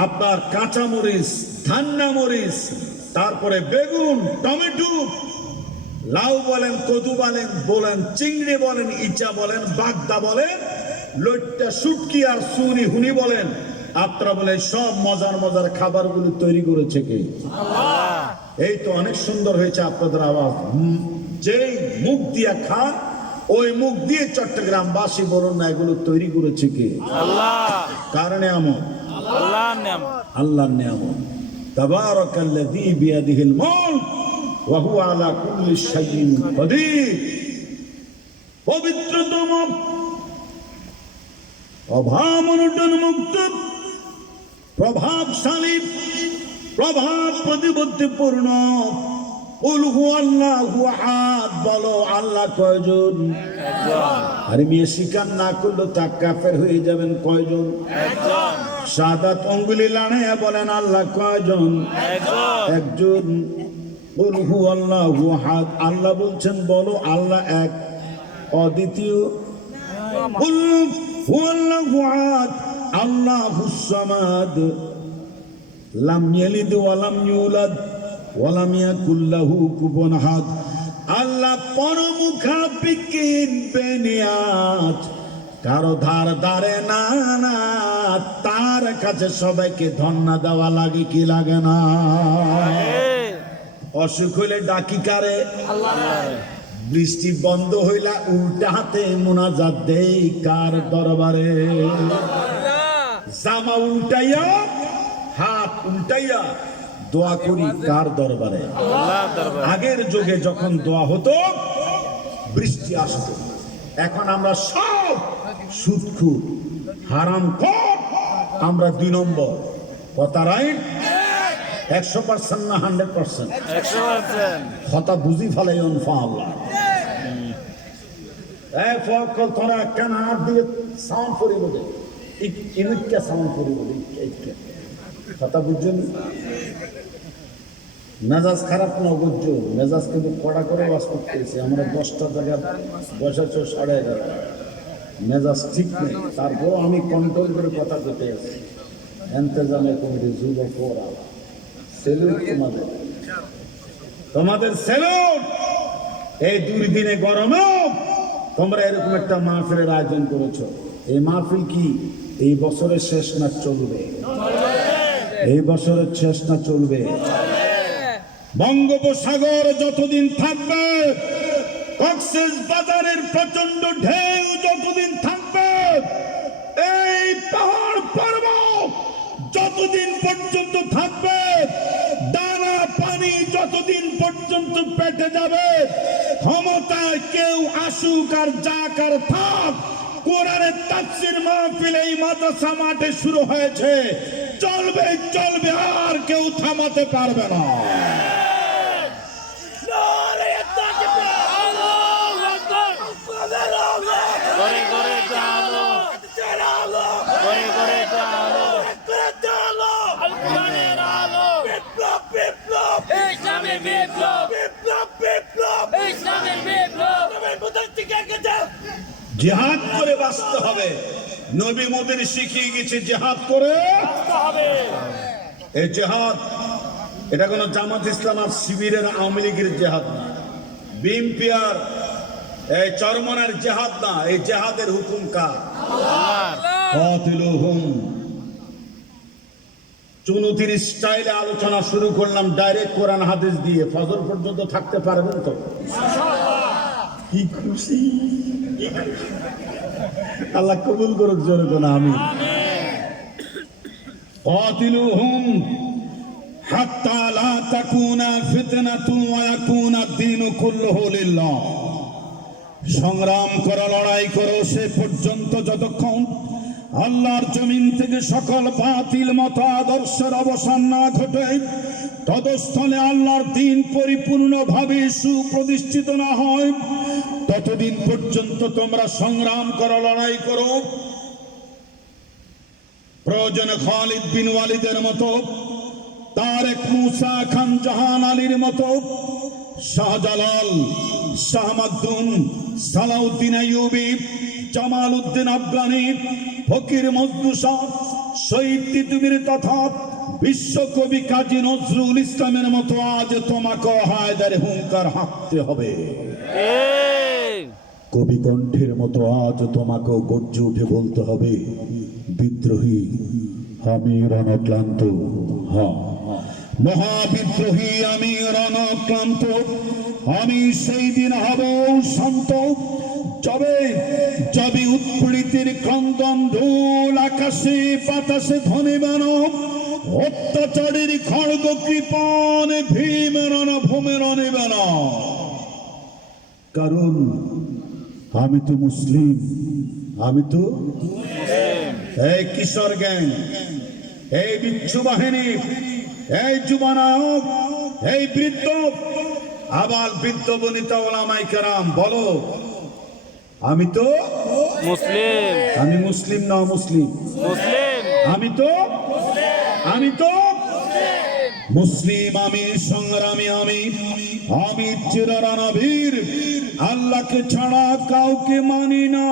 আপনার কাঁচা মরিচ, ধান্না মরিচ, তারপরে বেগুন, টমেটো, লাউ বলেন, কদু বলেন চিংড়ি বলেন, ইচা বলেন, বাগদা বলেন, লইট্টা শুটকি আর সুনি হুনি বলেন, আপনারা বলে সব মজার মজার খাবারগুলো তৈরি করেছে কে? এই তো অনেক সুন্দর হয়েছে আপনাদের আওয়াজ। যেই মুখ দিয়া খান ওই মুখ দিয়ে চট্টগ্রামবাসী বলুন না এগুলো তৈরি করেছে কে? আল্লাহ। কারণে আমল আল্লাহর নিয়ামত। আল্লাহর নিয়ামত। তাবারাকাল্লাযী বিয়াদিহিল মুলক ওয়া হুয়া আলা কুল্লি শাইইন কাদির। পবিত্রতম, অভাবনটন মুক্ত, প্রভাবশালী, প্রভাব প্রতিপত্তিপূর্ণ, কুল হুয়াল্লাহু আহাদ, বলো আল্লাহ কয়জন? আরে মেয়ে স্বীকার না করলে তা কাফের হয়ে যাবেন। কয়জন? একজন। শাহাদাত অঙ্গুলি লাড়াইয়া বলেন আল্লাহ কয়জন? একজন। কুল হুয়াল্লাহু আহাদ, আল্লাহ বলছেন বলো আল্লাহ এক, অদ্বিতীয়। কুল হুয়াল্লাহু আহাদ, আল্লাহুস সামাদ, লাম ইয়ালিদ ওয়া লাম ইউলাদ ওয়া লাম ইয়াকুল লাহু কুফুয়ান আহাদ। আল্লাহ পরমুখা বিকিন বেনিয়াত, কারো ধার ধারে না না, তার কাছে সবাইকে ধন্না দেওয়া লাগে কি লাগে না? অসুখ হইলে ডাকি কারে? বৃষ্টি বন্ধ হইলা উল্টা হাতে মুনাজাত দেই কার দরবারে? জামা উল্টাইয়া হাত উল্টাইয়া দোয়া করি কার দরবারে? আগের যুগে যখন দোয়া হতো বৃষ্টি আসতো, এখন আমরা সব সুদখোর হারামখোর, আমরা 2 নম্বর। কথা রাইট? 100% না 100%? 100%। কথা বুঝি ফেলাই আল্লাহ। তোরা কেন হাত দিয়ে সাউন্ড করে বলে ইমিটকে সাউন্ড করে বলে কথা বুঝছেন? মেজাজ খারাপ না বুঝছো, মেজাজ কিন্তু কড়া করে বাস করতেছে। আমরা 10টা জায়গা বসেছ 11:30, মেজাজ ঠিক নেই, তারপর আমি কন্ট্রোল করে কথা বলতে আছি। এন্তেজামে কমিটি যুব ফোরা সেলুট তোমাদের, তোমাদের সেলুট। এই 2 দিনে গরমেও তোমরা এরকম একটা মাহফিলের আয়োজন করেছো। এই মাহফিল কি এই বছরের শেষ না চলবে? এই বছরের শেষ না চলবে? বঙ্গোপসাগর যতদিন থাকবে, কক্সেস বাজারের প্রচন্ড ঢেউ যতদিন থাকবে, এই পাহাড় পর্বত যতদিন পর্যন্ত থাকবে, দানা পানি যতদিন পর্যন্ত পেটে যাবে, ক্ষমতায় কেউ আসুক আর যাক আর থাক, কোরআনের তাফসীর মাহফিল এই মাদ্রাসা মাঠে শুরু হয়েছে, চলবে চলবে, আর কেউ থামাতে পারবে না। জিহাদ করে বাঁচতে হবে। নবী মোদের শিখিয়ে গেছে জিহাদ করে এই জিহাদ, এটা কোনো জামাত ইসলাম আর শিবিরের আওয়ামী লীগের জিহাদ না, বিএনপি আর এই চরমনের জিহাদ না। এই জিহাদের হুকুম কার? কাতিলুহুম। চুনুতির স্টাইলে আলোচনা শুরু করলাম, ডাইরেক্ট কোরআন হাদিস দিয়ে। ফজর পর্যন্ত থাকতে পারবেন তো? কি খুশি, আল্লাহ কবুল করুক, জোরে কোন আমি। কাতিলুহুম হাত্তা লা তাকুনা ফিতনাতু ওয়া ইয়াকুনা আদ-দীনু কুল্লুহু লিল্লাহ। সংগ্রাম করো, লড়াই করো সে পর্যন্ত যতক্ষণ আল্লাহর জমিন থেকে সকল বাতিল মত আদর্শের অবসান না ঘটে, ততস্থলে আল্লাহর দ্বীন পরিপূর্ণভাবে সুপ্রতিষ্ঠিত না হয়, ততদিন পর্যন্ত তোমরা সংগ্রাম করো, লড়াই করো। প্রয়োজনে খালিদ বিন ওয়ালিদের মতো, তারেক মুসা খান জাহান আলীর মতো, শাহজালাল, শাহমাদ্দুন, সালাউদ্দিন আইয়ুবী, জামাল উদ্দিন আফগানি, ফকির মজদুসা, শহীদ তিতুমির তথা বিশ্বকবি কাজী নজরুল ইসলামের মতো আজ তোমাকে হায়দারে হুঙ্কার হাঁকতে হবে। কবি কণ্ঠের মতো আজ তোমাকেও গর্জে উঠে বলতে হবে, বিদ্রোহী আমি রণক্লান্ত। হ্যাঁ, মহাবিদ্রোহী আমি রণক্লান্ত। আমি সেই দিন হব শান্ত, যবে যবে উৎপীড়িতের ক্রন্দন ঢোল আকাশে বাতাসে ধ্বনি বানব, অত্যাচারের খড়গ কৃপণ ভীম রণভূমের অনিবান। কারণ আমি তো মুসলিম, আমি তো এই কিশোর গ্যাং, এই বিচ্ছু বাহিনী, এই যুবনায়ক, এই বৃদ্ধ, আবার বৃদ্ধ বনিতা ওলামায়ে কেরাম, বলো আমি তো মুসলিম। আমি মুসলিম না মুসলিম? মুসলিম। আমি তো মুসলিম। আমি সংগ্রামী, আমি চিররণবীর, আল্লাহকে ছাড়া কাউকে মানি না।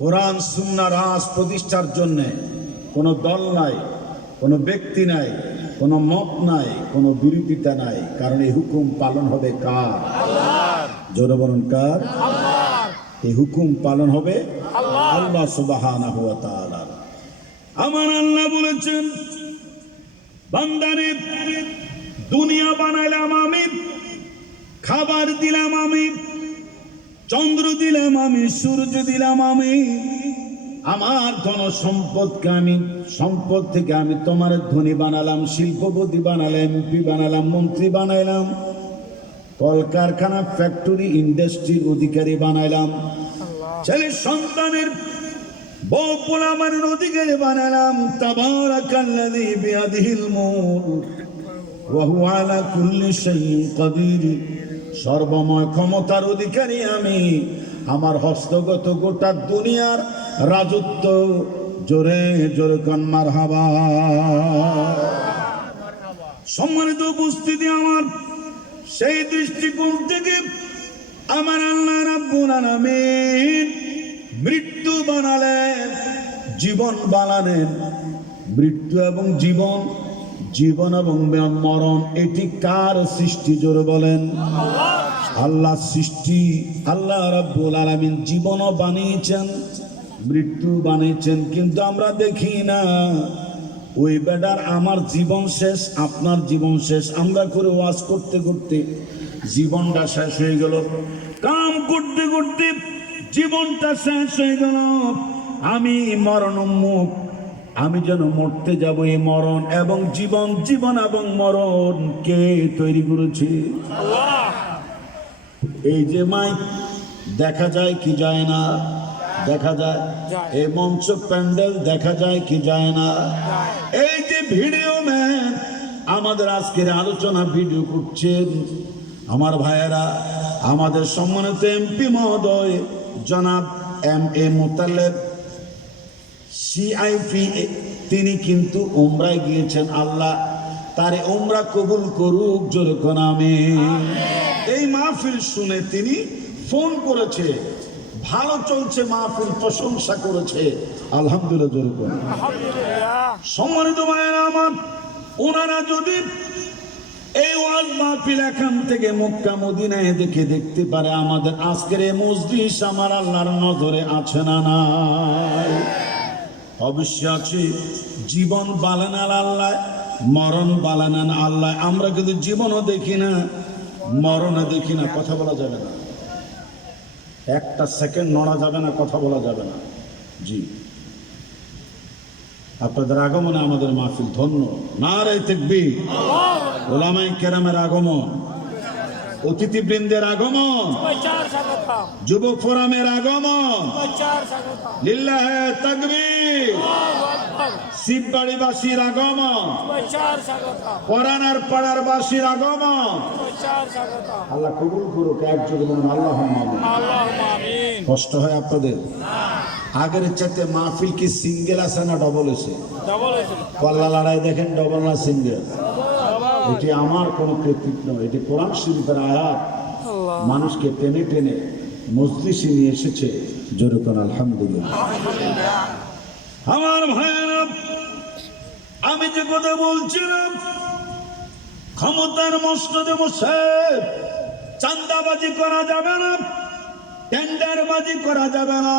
কোরআন সুন্নাহ রাজ প্রতিষ্ঠার জন্য কোনো দল নাই, কোনো ব্যক্তি নাই, কোনো মত নাই, কোনো বিরোধিতা নাই। কারণ এই হুকুম পালন হবে কার? জোরে বলুন কার? এই হুকুম পালন হবে আল্লাহ সুবহানাহু ওয়া তাআলা। আমার আল্লাহ বলেছেন, বান্দারে দুনিয়া বানাইলাম আমি, খাবার দিলাম আমি, চন্দ্র দিলাম আমি, সূর্য দিলাম আমি, আমার ধন সম্পদকে আমি, সম্পদ থেকে আমি তোমার ধনী বানালাম, শিল্পপতি বানালাম, এমপি বানালাম, মন্ত্রী বানাইলাম, কলকারখানা ফ্যাক্টরি ইন্ডাস্ট্রির অধিকারী বানাইলাম, ছেলে সন্তানের বউ পোলামানের অধিকারী বানালাম। তাবারাকাল্লাযী বিয়াদিহিল মুলক ওয়া হুয়া আলা কুল্লি শাইইন কাদির। সর্বময় ক্ষমতার অধিকারী আমি, আমার হস্তগত গোটা দুনিয়ার রাজত্ব। জোরে জোরে কান মারহাবা। সম্মানিত উপস্থিতি, আমার সেই দৃষ্টিকোণ থেকে আমার আল্লাহ রাব্বুল আলামিন মৃত্যু বানালেন, জীবন বানালেন। মৃত্যু এবং জীবন, জীবন এবং মরণ, এটি কার সৃষ্টি? জোরে বলেন। আল্লাহ সৃষ্টি। আল্লাহ রাব্বুল আলামিন জীবনও বানিয়েছেন, মৃত্যু বানিয়েছেন, কিন্তু আমরা দেখি না। ওই বেটার আমার জীবন শেষ, আপনার জীবন শেষ, আমরা করে ওয়াজ করতে করতে জীবনটা শেষ হয়ে গেল, কাম করতে করতে জীবনটা শেষ হয়ে গেল। আমি মরণোন্মুখ, আমি যেন মরতে যাব। এই মরণ এবং জীবন, জীবন এবং মরণ কে তৈরি করেছে? এই যে মাইক দেখা যায় কি যায় না? দেখা যায়। এই মঞ্চ প্যান্ডেল দেখা যায় কি যায় না? এই যে ভিডিও ম্যান আমাদের আজকের আলোচনা ভিডিও করছেন, আমার ভাইয়েরা, আমাদের সম্মানিত এমপি মহোদয় জনাব এম.এ. মোতালেব CIP, তিনি কিন্তু উমরায় গিয়েছেন। আল্লাহ তারে উমরা কবুল করুক, জোরে কোন আমিন। এই মাহফিল শুনে তিনি ফোন করেছে, ভালো চলছে মাহফিল, প্রশংসা করেছে, আলহামদুলিল্লাহ, জোরে কোন। সম্মানিত ভাইয়েরা আমার, ওনারা যদি এই ওয়াজ মাহফিল এখান থেকে মক্কা মদিনায় দেখে দেখতে পারে আমাদের আজকের এই মজলিস আমার আল্লাহর নজরে আছে না নাই? অবশ্যই আছে। জীবন বালানাল আল্লাহ, মরণ বালানান আল্লাহ। আমরা কিন্তু জীবনও দেখি না, মরণও দেখি না। কথা বলা যাবে না, একটা সেকেন্ড নড়া যাবে না, কথা বলা যাবে না। জি, আপনাদের আগমনে আমাদের মাহফিল ধন্য। নারে তাকবীর। ওলামায়ে কেরামের আগমন, অতিথিবৃন্দের আগমন, যুবক ফোরামের আগমন, লিল্লাহে তাকবীর। শিববাড়িবাসীর আগমন, পরানার পাড়ার বাসীর আগমন, আল্লাহ কবুল করুক। একযোগে বলুন আল্লাহুম্মা আমিন। কষ্ট হয় আপনাদের? আগের চাইতে মাহফিল কি সিঙ্গেল আছে না ডবল আছে? পাল্লা লড়াই দেখেন, ডবল না সিঙ্গেল? এটি আমার কোনো কৃতিত্ব নয়, এটি কোরআন শরীফের আয়াত মানুষকে টেনে টেনে মজলিসে নিয়ে এসেছে। জোরে কোন আলহামদুলিল্লাহ। আমার ভাইয়েরা, আমি যে কথা বলছিলাম, ক্ষমতার মসনদে বসে চাঁদাবাজি করা যাবে না, টেন্ডারবাজি করা যাবে না।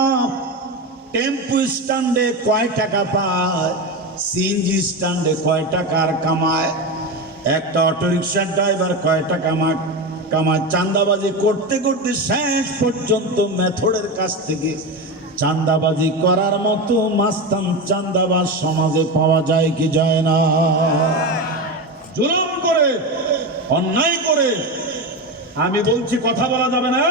টেম্পু স্ট্যান্ডে কয় টাকা পায়, সিএনজি স্ট্যান্ডে কয় টাকার কামায়, একটা অটোরিকশার ড্রাইভার কয় টাকা কামায়, চাঁদাবাজি করতে করতে শেষ পর্যন্ত মেথডের কাছ থেকে চাঁদাবাজি করার মতো মাস্তান চাঁদাবাজ সমাজে পাওয়া যায় কি যায় না? জুলুম করে, অন্যায় করে। আমি বলছি কথা বলা যাবে না।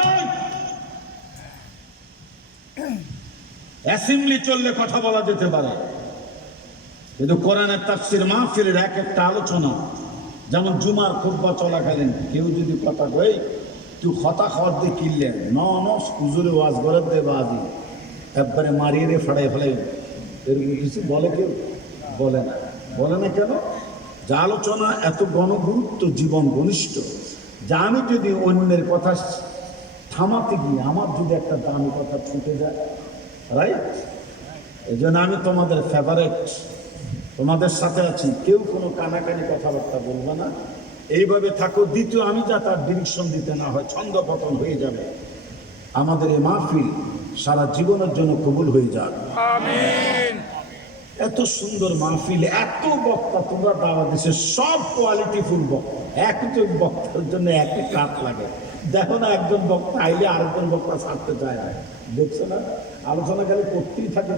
অ্যাসেম্বলি চললে কথা বলা যেতে পারে, কিন্তু কোরআনের তাফসীর মাহফিলের এক একটা আলোচনা, যেমন জুমার খুতবা চলাকালীন কেউ যদি কথা কই তুই হতা খাওয়ার দিয়ে কিনলেন হুজুরে ওয়াজ করে দে বাজি একবারে মারিয়ে রে ফাড়াই ফেলাই, এরকম কিছু বলে কেউ? বলে না। বলে না কেন? যা আলোচনা এত গণগুরুত্ব, জীবন ঘনিষ্ঠ, যা আমি যদি অন্যের কথা থামাতে গিয়ে আমার যদি একটা দামি কথা ছুটে যায়, রাইট? এই জন্য আমি তোমাদের ফেভারেট, তোমাদের সাথে আছি, কেউ কোনো কানাকানি কথাবার্তা বলবে না। এইভাবে থাকো। দ্বিতীয়, আমি যা তার ডিরেকশন দিতে না হয়, ছন্দ পতন হয়ে যাবে। আমাদের এই মাহফিল সারা জীবনের জন্য কবুল হয়ে যাক, আমিন। এত সুন্দর মাহফিল, এত বক্তা তোমরা দাওয়াত দিছে, সব কোয়ালিটিফুল বক্তা। একজন বক্তার জন্য একই কাজ লাগে। দেখো না, একজন বক্তা আইলে আরেকজন বক্তা ছাড়তে চায় না, দেখছো না? আলোচনা খালি করতেই থাকে।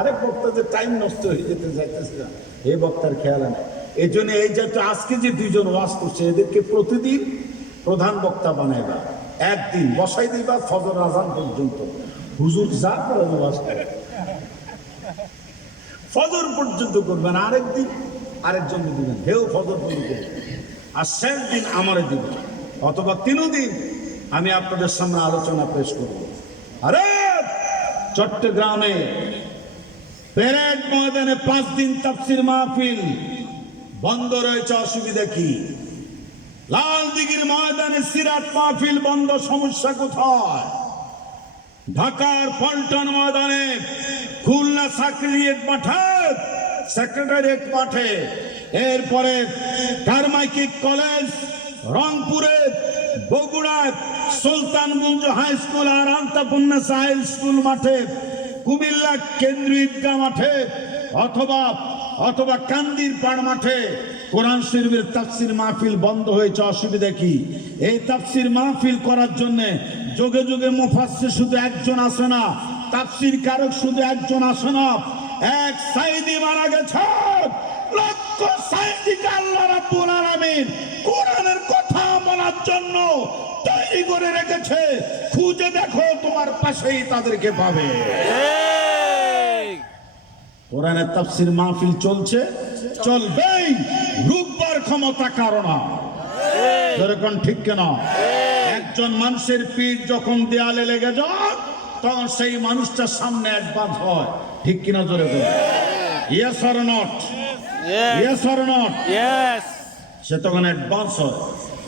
আরেক বক্তা যে টাইম নষ্ট হয়ে যেতে চাইতেছে না, এই বক্তার খেয়াল নেই। এই জন্য এই যে আজকে যে দুইজন ওয়াজ করছে, এদেরকে প্রতিদিন প্রধান বক্তা বানাইবা, একদিন বসাই দিবা ফজর আজান পর্যন্ত। হুজুর যা করে ওয়াজ করে ফজর পর্যন্ত করবেন, আরেকদিন আরেকজন দিবেন, হেও ফজর পর্যন্ত, আর শেষ দিন আমারে দিবেন, অথবা 3 দিন আমি আপনাদের সামনে আলোচনা পেশ করব। আরে চট্টগ্রামে প্যারেড ময়দানে 5 দিন তাফসীর মাহফিল বন্ধ রয়েছে, অসুবিধা কি? লাল দিঘির ময়দানে সিরাত মাহফিল বন্ধ, সমস্যা কোথায়? ঢাকার পল্টন ময়দানে, খুলনা সেক্রেটারিয়েট মাঠে, এরপরে কারমাইকিক কলেজ, রংপুরে, বগুড়ায় সুলতানগঞ্জ হাই স্কুল আর আলতাফুন্নেসা হাই স্কুল মাঠে, কুমিল্লা কেন্দ্রীয় ঈদগাহ মাঠে, অথবা কান্দির পাড় মাঠে কোরআন শরীফের তাফসীর মাহফিল বন্ধ হয়েছে। অসুবিধা কি? এই তাফসীর মাহফিল করার জন্য যুগে যুগে মুফাসসির শুধু একজন আসে না, তাফসীর কারক শুধু একজন আসে না। এক সাইদি মারা গেছে, লক্ষ সাইদিকে আল্লাহ রাব্বুল আলামিন কোরআনের কথা বলার জন্য তৈরি করে রেখেছে। খুঁজে দেখো, তোমার পাশেই তাদেরকে পাবে। কোরআনের তাফসীর মাহফিল চলছে, চলবেই। রূপবার ক্ষমতা কারণ যেরকম, ঠিক কেনা? একজন মানুষের পিঠ যখন দেয়ালে লেগে যায়, তখন সেই মানুষটার সামনে অ্যাডভান্স হয়, ঠিক কিনা? জোরে বলে yes or not? Yes or not? Yes. সে তখন অ্যাডভান্স হয়।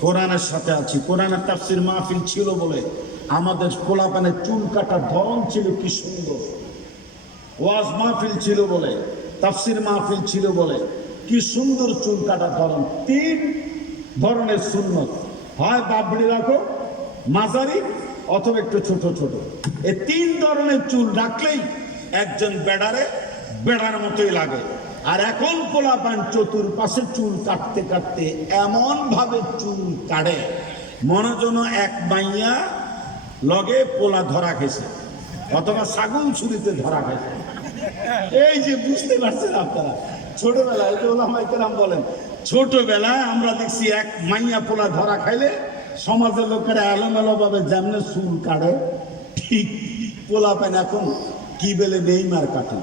কোরআনের সাথে আছি, কোরআনের তাফসির মাহফিল ছিল বলে আমাদের পোলাপানের চুল কাটার ধরন ছিল কি সুন্দর, ওয়াজ মাহফিল ছিল বলে, তাফসির মাহফিল ছিল বলে কি সুন্দর চুল কাটার ধরন। 3 ধরনের সুন্নত, হয় বাবড়ি রাখো, মাঝারি, অথবা একটু ছোট ছোট। এই 3 ধরনের চুল রাখলেই একজন বেড়ার মতোই লাগে। আর এখন পোলাপান চতুর্পাশে চুল কাটতে কাটতে এমন ভাবে চুল কাটে মনে যেন এক মাইয়া লগে পোলা ধরা খেয়েছে অথবা ছাগল ছুরিতে ধরা খেয়েছে। এই যে বুঝতে পারছেন আপনারা, ছোটবেলায় যে ওলামায়ে কেরাম বলেন, ছোটবেলায় আমরা দেখছি এক মাইয়া পোলা ধরা খাইলে সমাজের লোকেরা এলোমেলো ভাবে যেমনে চুল কাটে, ঠিক পোলাপান এখন কি বেলে নেইমার কাটে।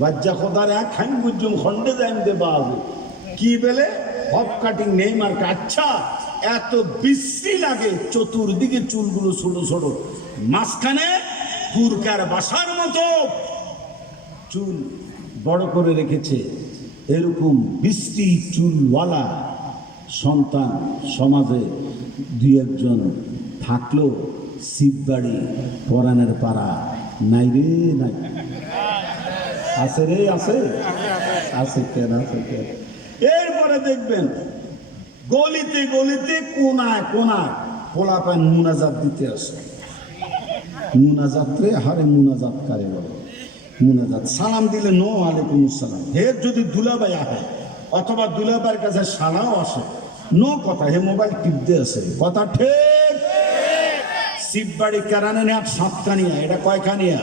বাচ্চা খোদার এক হ্যাং বুঝুম খন্ডে যাইম দে বাজে কি বেলে হপ কাটিং নেইমার। আচ্ছা, এত বিশ্রী লাগে, চতুর্দিকে চুলগুলো ছোট ছোট, মাঝখানে কুরকার বাসার মতো চুল বড় করে রেখেছে। এরকম বিশ্রী চুলওয়ালা সন্তান সমাজে 2-1 থাকলেও শিববাড়ি পরাণের পাড়া নাই রে নাই। আছে রে, আছে আছে কেন, আছে কেন। এরপরে দেখবেন গলিতে গলিতে কোনায় কোনায় পোলাপান মুনাজাত দিতে আসে। মুনাজাত রে হারে মুনাজাত কারে বলে? মুনাজাত সালাম দিলে নো আলাইকুম আসসালাম, হে যদি দুলাভাই আহে অথবা দুলাভাইয়ের কাছে সালাও আসে, নো কথা, হে মোবাইল টিপতে আছে। কথা ঠিক? শিববাড়ি কারানে নেয়া 7খানিয়া, এটা কয়খানিয়া?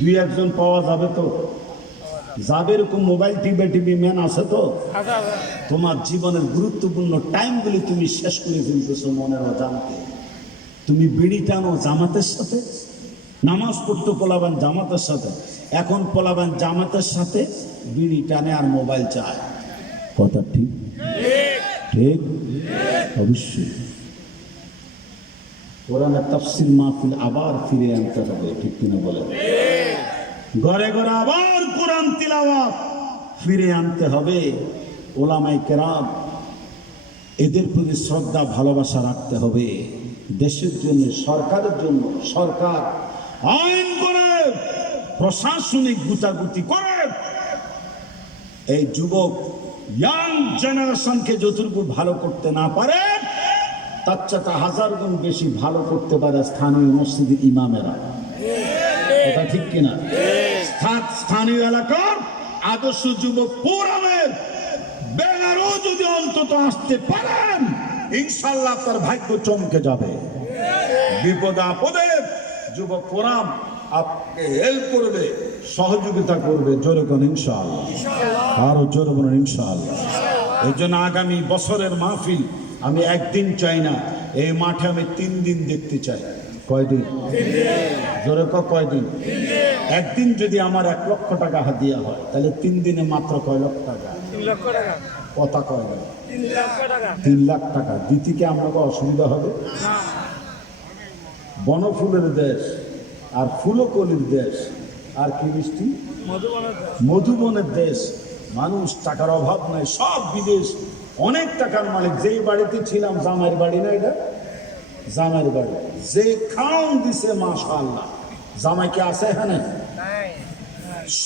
2-1 পাওয়া যাবে তো? যাবে এরকম মোবাইল টিপি ম্যান আছে তো? তোমার জীবনের গুরুত্বপূর্ণ টাইমগুলি তুমি শেষ করে ফেলতেছো মনের অজান্তে। তুমি বিড়ি টানো জামাতের সাথে, নামাজ পড়তে পোলাবান জামাতের সাথে, এখন পোলাবান জামাতের সাথে বিড়ি টানে আর মোবাইল চায়। কথা ঠিক? ঠিক, অবশ্যই। কোরআনের তাফসীর মাহফিল আবার ফিরে আনতে হবে, ঠিক কিনা বলেন? ঘরে ঘরে আবার কোরআন তিলাওয়াত ফিরে আনতে হবে। ওলামায়ে কেরাম এদের প্রতি শ্রদ্ধা ভালোবাসা রাখতে হবে। দেশের জন্য, সরকারের জন্য, সরকার আইন করে, প্রশাসনিক গুতাগুতি করে এই যুবক ইয়াং জেনারেশনকে যতটুকু ভালো করতে না পারে তার চাইতে 1000 গুণ বেশি ভালো করতে পারে স্থানীয় মসজিদের ইমামেরা। কথা ঠিক কিনা? স্থানীয় এলাকার আদর্শ যুবক ফোরামের ব্যানারও যদি অন্তত আসতে পারেন, ইনশাআল্লাহ তার ভাগ্য চমকে যাবে। বিপদ আপদে যুবক ফোরাম আপনাকে হেল্প করবে, সহযোগিতা করবে। জোরে কোন ইনশাআল্লাহ, আরো জোরে বলুন ইনশাআল্লাহ। এই জন্য আগামী বছরের মাহফিল আমি একদিন চাই না, এই মাঠে আমি 3 দিন দেখতে চাই। কয়দিন? জোরে কয়দিন? একদিন যদি আমার 1 লক্ষ টাকা হাদিয়া হয় তাহলে 3 দিনে মাত্র কয় লক্ষ টাকা? 3 লক্ষ টাকা। কথা কয় না? 3 লক্ষ টাকা। 3 লাখ টাকা দিতে কি আমাকে অসুবিধা হবে? বনফুলের দেশ আর ফুলকলির দেশ আর কি মিষ্টি মধুবনের দেশ। মানুষ টাকার অভাব নাই, সব বিদেশ, অনেক টাকার মালিক। যেই বাড়িতে ছিলাম, জামাইয়ের বাড়ি না এটা, জামাইয়ের বাড়ি, যে খাওন দিছে মাশাআল্লাহ। জামাই কি আছে এখানে?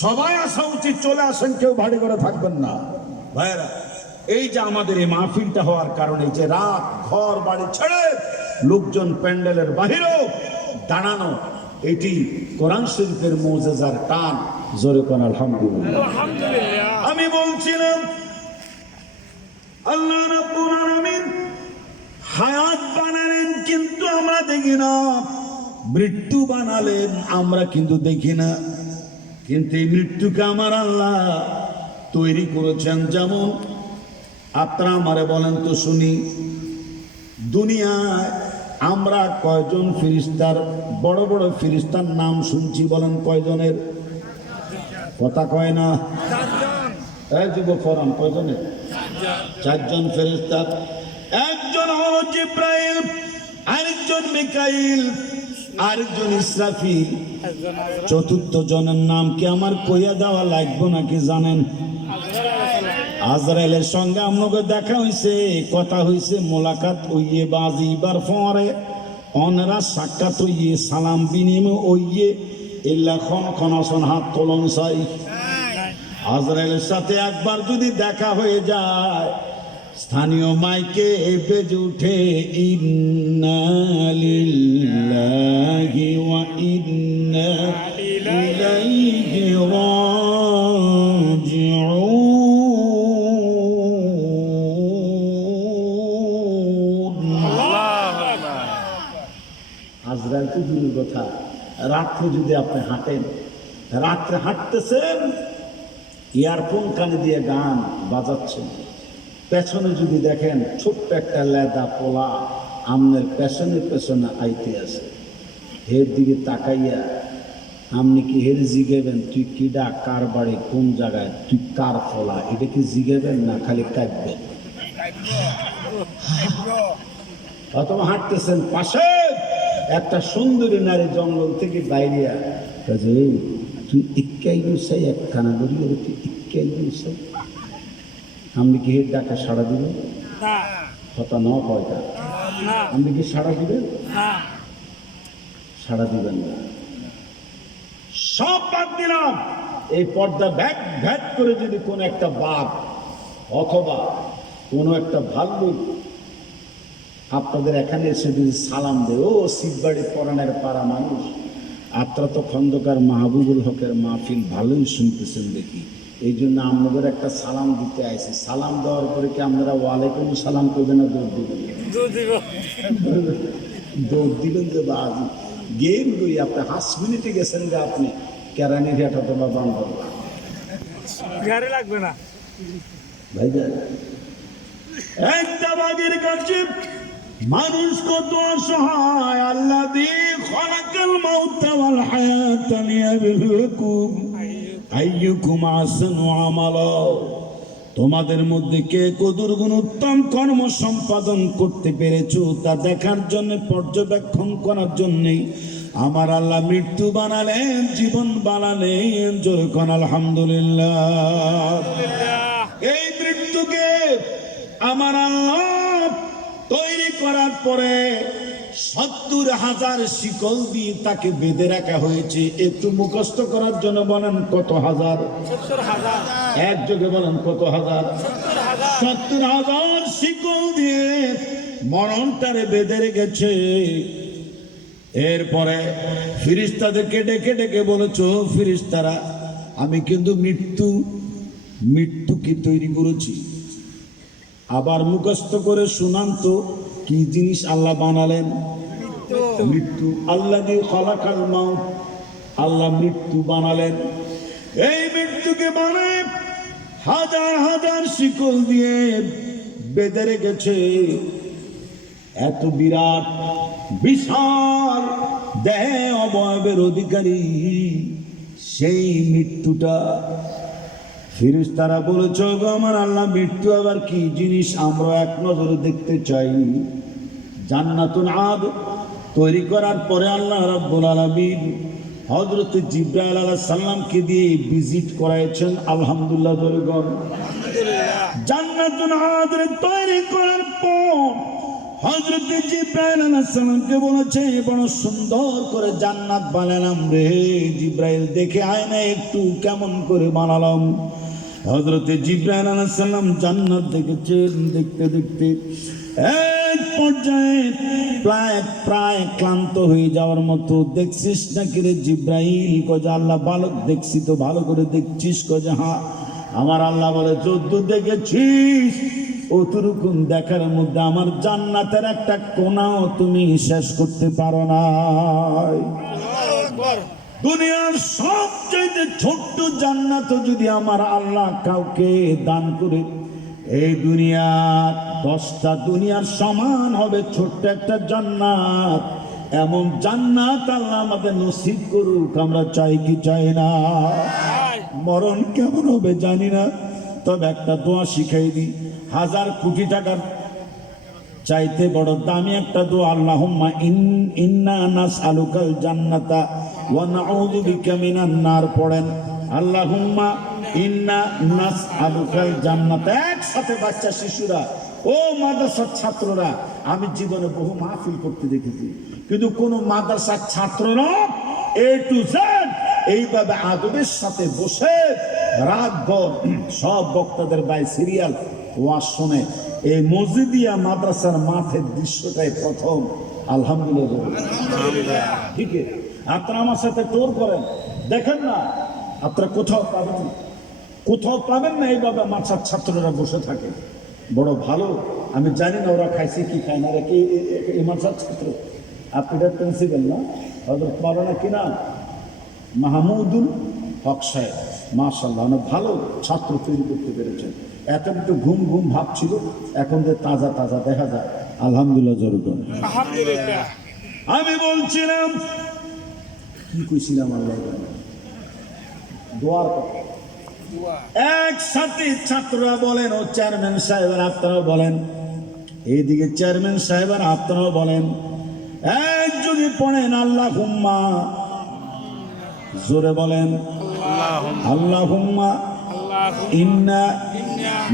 সবাই আসা উচিত, চলে আসেন, কেউ ভাড়ি করে থাকবেন না ভাইরা। এই যে আমাদের এই মাহফিলটা হওয়ার কারণে যে রাত ঘর বাড়ি ছেড়ে লোকজন প্যান্ডেলের বাহিরেও দাঁড়ানো, এটি কোরআন শরীফের মুজিজার টান। জোরে কোন আলহামদুলিল্লাহ। আমি বলছিলাম আল্লাহ রাব্বুল আলামিন হায়াত বানালেন কিন্তু আমরা দেখি না, মৃত্যু বানালেন আমরা কিন্তু দেখি না। কিন্তু এই মৃত্যুকে আমার আল্লাহ তৈরি করেছেন। যেমন আপনারা আমারে বলেন তো শুনি, দুনিয়ায় আমরা কয়জন ফেরেশতার, বড় বড় ফেরেশতার নাম শুনছি? বলেন কয়জনের? কথা কয় না। এই যুবক ফরাম কয়জনের? 4 জন ফেরেশতা। একজন হলো জিব্রাইল, আরেকজন মিকাইল, আরেকজন ইসরাফিল, চতুর্থ জনের নাম কি আমার কইয়া দেওয়া লাগবে নাকি জানেন? আজরাইলের সঙ্গে আপনাকে দেখা হইছে, কথা হইছে, মোলাকাত হইয়ে বাজিবার পরে অনেরা সাক্ষাৎ হইয়ে সালাম বিনিময় হইয়ে এলাখন খনাসন হাত তোলন চাই। আজরাইলের সাথে একবার যদি দেখা হয়ে যায়, স্থানীয় মাইকে বেজে উঠে ইন্না লিল্লাহি ওয়া ইন্না ইলাইহি রাজিউন। আজরাইল তো দূরের কথা, রাত্রে যদি আপনি হাঁটেন, রাত্রে হাঁটতেছেন, ইয়ারফোন কানে দিয়ে গান বাজাচ্ছেন, পেছনে যদি দেখেন ছোট্ট একটা লেদা পোলা আমনের পেছনে পেছনে আইতে আছে, হের দিকে তাকাইয়া আপনি কি হের জিগেবেন তুই কিডা, কার বাড়ি, কোন জায়গায়, তুই কার পোলা, এটা কি জিগেবেন না খালি কাঁদবেন? অথবা হাঁটতেছেন, পাশে একটা সুন্দরী নারী জঙ্গল থেকে বাইরিয়া কাজে তুই ইক্কাই গুছাই একখানা গড়িয়ে তুই ইক্কাই গুছাই, আপনি কি হের ডাকে সাড়া দিবেন? কথা ন কয়টা, আপনি কি সাড়া দিবেন? সাড়া দিবেন না। সব বাদ দিলাম, এই পর্দা ভ্যাট ভ্যাট করে যদি কোন একটা বাঘ অথবা কোনো একটা ভাল্লুক আপনাদের এখানে এসে যদি সালাম দেয়, ও শিববাড়ি পরাণের পাড়া মানুষ, আপনারা তো খন্দকার মাহবুবুল হকের মাহফিল ভালোই শুনতেছেন দেখি, এই জন্য আপনাদের একটা সালাম দিতে আইছি। সালাম দেওয়ার পরে কি আপনারা ওয়ালাইকুম সালাম করবেন না দৌড় দিবেন? দৌড় দিবেন যে বাজ গেম গই, আপনি 5 মিনিটে গেছেন যে আপনি কেরানি ঘাটা তোমার বান্ধব গাড়ি লাগবে না ভাইজান। একটা বাগের কাছে মানুষ কত অসহায়, আল্লাযী খালাকাল মাউতা ওয়াল হায়াতা লিয়াবলুয়াকুম আইয়ুকুম আহসানু আমালা। তোমাদের মধ্যে কে কদর গুণ উত্তম কর্ম সম্পাদন করতে পেরেছো তা দেখার জন্য, পর্যবেক্ষণ করার জন্যই আমার আল্লাহ মৃত্যু বানালেন, জীবন বানালেন। জোরে কোন আলহামদুলিল্লাহ। এই মৃত্যুকে আমার আল্লাহ তৈরি করার পরে 70,000 শিকল দিয়ে তাকে বেঁধে রাখা হয়েছে। একটু মুখস্থ করার জন্য বলেন কত হাজার? 70,000। একযোগে বলেন কত হাজার? 70,000 শিকল দিয়ে মরণটারে বেঁধে রেখেছে। এরপরে ফিরিস্তাদেরকে ডেকে ডেকে বলেছ, ফিরিস্তারা আমি কিন্তু মৃত্যুকে তৈরি করেছি। আবার মুখস্থ করে শুনান তো কি জিনিস আল্লাহ বানালেন? মৃত্যু। আল্লাযী খালাকাল মাউত, আল্লাহ মৃত্যু বানালেন। এই মৃত্যুকে বানায় হাজার হাজার শিকল দিয়ে বেঁধে রেখেছে। এত বিরাট বিশাল দেহে অবয়বের অধিকারী সেই মৃত্যুটা ফিরিস্তারা বলেছ, আমার আল্লাহ মৃত্যু আবার কি জিনিস আমরা এক নজরে দেখতে চাই। জান্নাতুল আদ তৈরি করার পরে আল্লাহ রাব্বুল আলামিন হযরত জিবরাইল আলাইহিস সালামকে দিয়ে ভিজিট করাইছেন। আলহামদুলিল্লাহ দরগণ। জান্নাতুল আদ তৈরি করার পর হযরত জিবরাইল আলাইহিস সালামকে বলেছে, বড় সুন্দর করে জান্নাত বানালাম রে জিবরাইল, দেখে আয় না একটু কেমন করে বানালাম। হযরত জিবরাইল আলাইহিস সালাম জান্নাত দেখেছেন। দেখতে দেখতে এক পর্যায়ে প্রায় ক্লান্ত হয়ে যাওয়ার মতো, দেখছিস নাকি রে জিবরাইল? কয়ে আল্লাহ বালক দেখছি তো, ভালো করে দেখছিস? কয়ে হ্যাঁ। আমার আল্লাহ বলে, যত দেখেছিস অতটুকুন দেখার মধ্যে আমার জান্নাতের একটা কোণাও তুমি শেষ করতে পারো না। দুনিয়ার সবচেয়ে ছোট্ট জান্নাত যদি আমার আল্লাহ কাউকে দান করে, এই দুনিয়ার 10টা দুনিয়ার সমান হবে ছোট্ট একটা জান্নাত। এমন জান্নাত আল্লাহ আমাদের নসিব করুক, আমরা চাই কি চাই না? মরণ কেমন হবে জানি না, তবে একটা দোয়া শিখাই দিই। 1000 কোটি টাকার চাইতে বড় দামি একটা দোয়া, আল্লাহুম্মা ইন্না নাসআলুকাল জান্নাতা ওয়া নাউযু বিকা মিনান নার পড়েন, আল্লাহুম্মা ইন্না নাসআলুকাল জান্নাত। একসাথে বাচ্চা শিশুরা, ও মাদ্রাসার ছাত্ররা, আমি জীবনে বহু মাহফিল করতে দেখেছি, কিন্তু কোন মাদ্রাসার ছাত্ররা এ টু জেড এইভাবে আদবের সাথে বসে রাতভর সব বক্তাদের বাই সিরিয়াল ওয়াজ শুনে। এই মসজিদিয়া মাদ্রাসার মাঠের দৃশ্যটাই প্রথম। আলহামদুলিল্লাহ। ঠিক আছে, আপনারা আমার সাথে টোর করেন, দেখেন না, আপনারা কোথাও পাবেন না, কোথাও পাবেন না এইভাবে মাদ্রাসার ছাত্ররা বসে থাকে। বড় ভালো। আমি জানি না ওরা খাইছে কি খায় না, ওরা কি এই মাদ্রাসার ছাত্র? আপনি প্রিন্সিপাল না, হযরত মাওলানা কি নাম, মাহমুদুল হক সাহেব, মাশাআল্লাহ, অনেক ভালো ছাত্র তৈরি করতে পেরেছেন। এত একটু ঘুম ঘুম ভাব ছিল, এখন যে তাজা তাজা দেখা যায়। আলহামদুলিল্লাহ জরুর। আলহামদুলিল্লাহ। আমি বলছিলাম, কি কইছিলাম, আল্লাহ দোয়ার কথা। একসাথে ছাত্ররা বলেন, ও চেয়ারম্যান সাহেবের আপনারাও বলেন, এইদিকে চেয়ারম্যান সাহেবের আপনারাও বলেন, এক যদি পড়েন আল্লাহুম্মা, জোরে বলেন, আল্লাহুম্মা ইন্না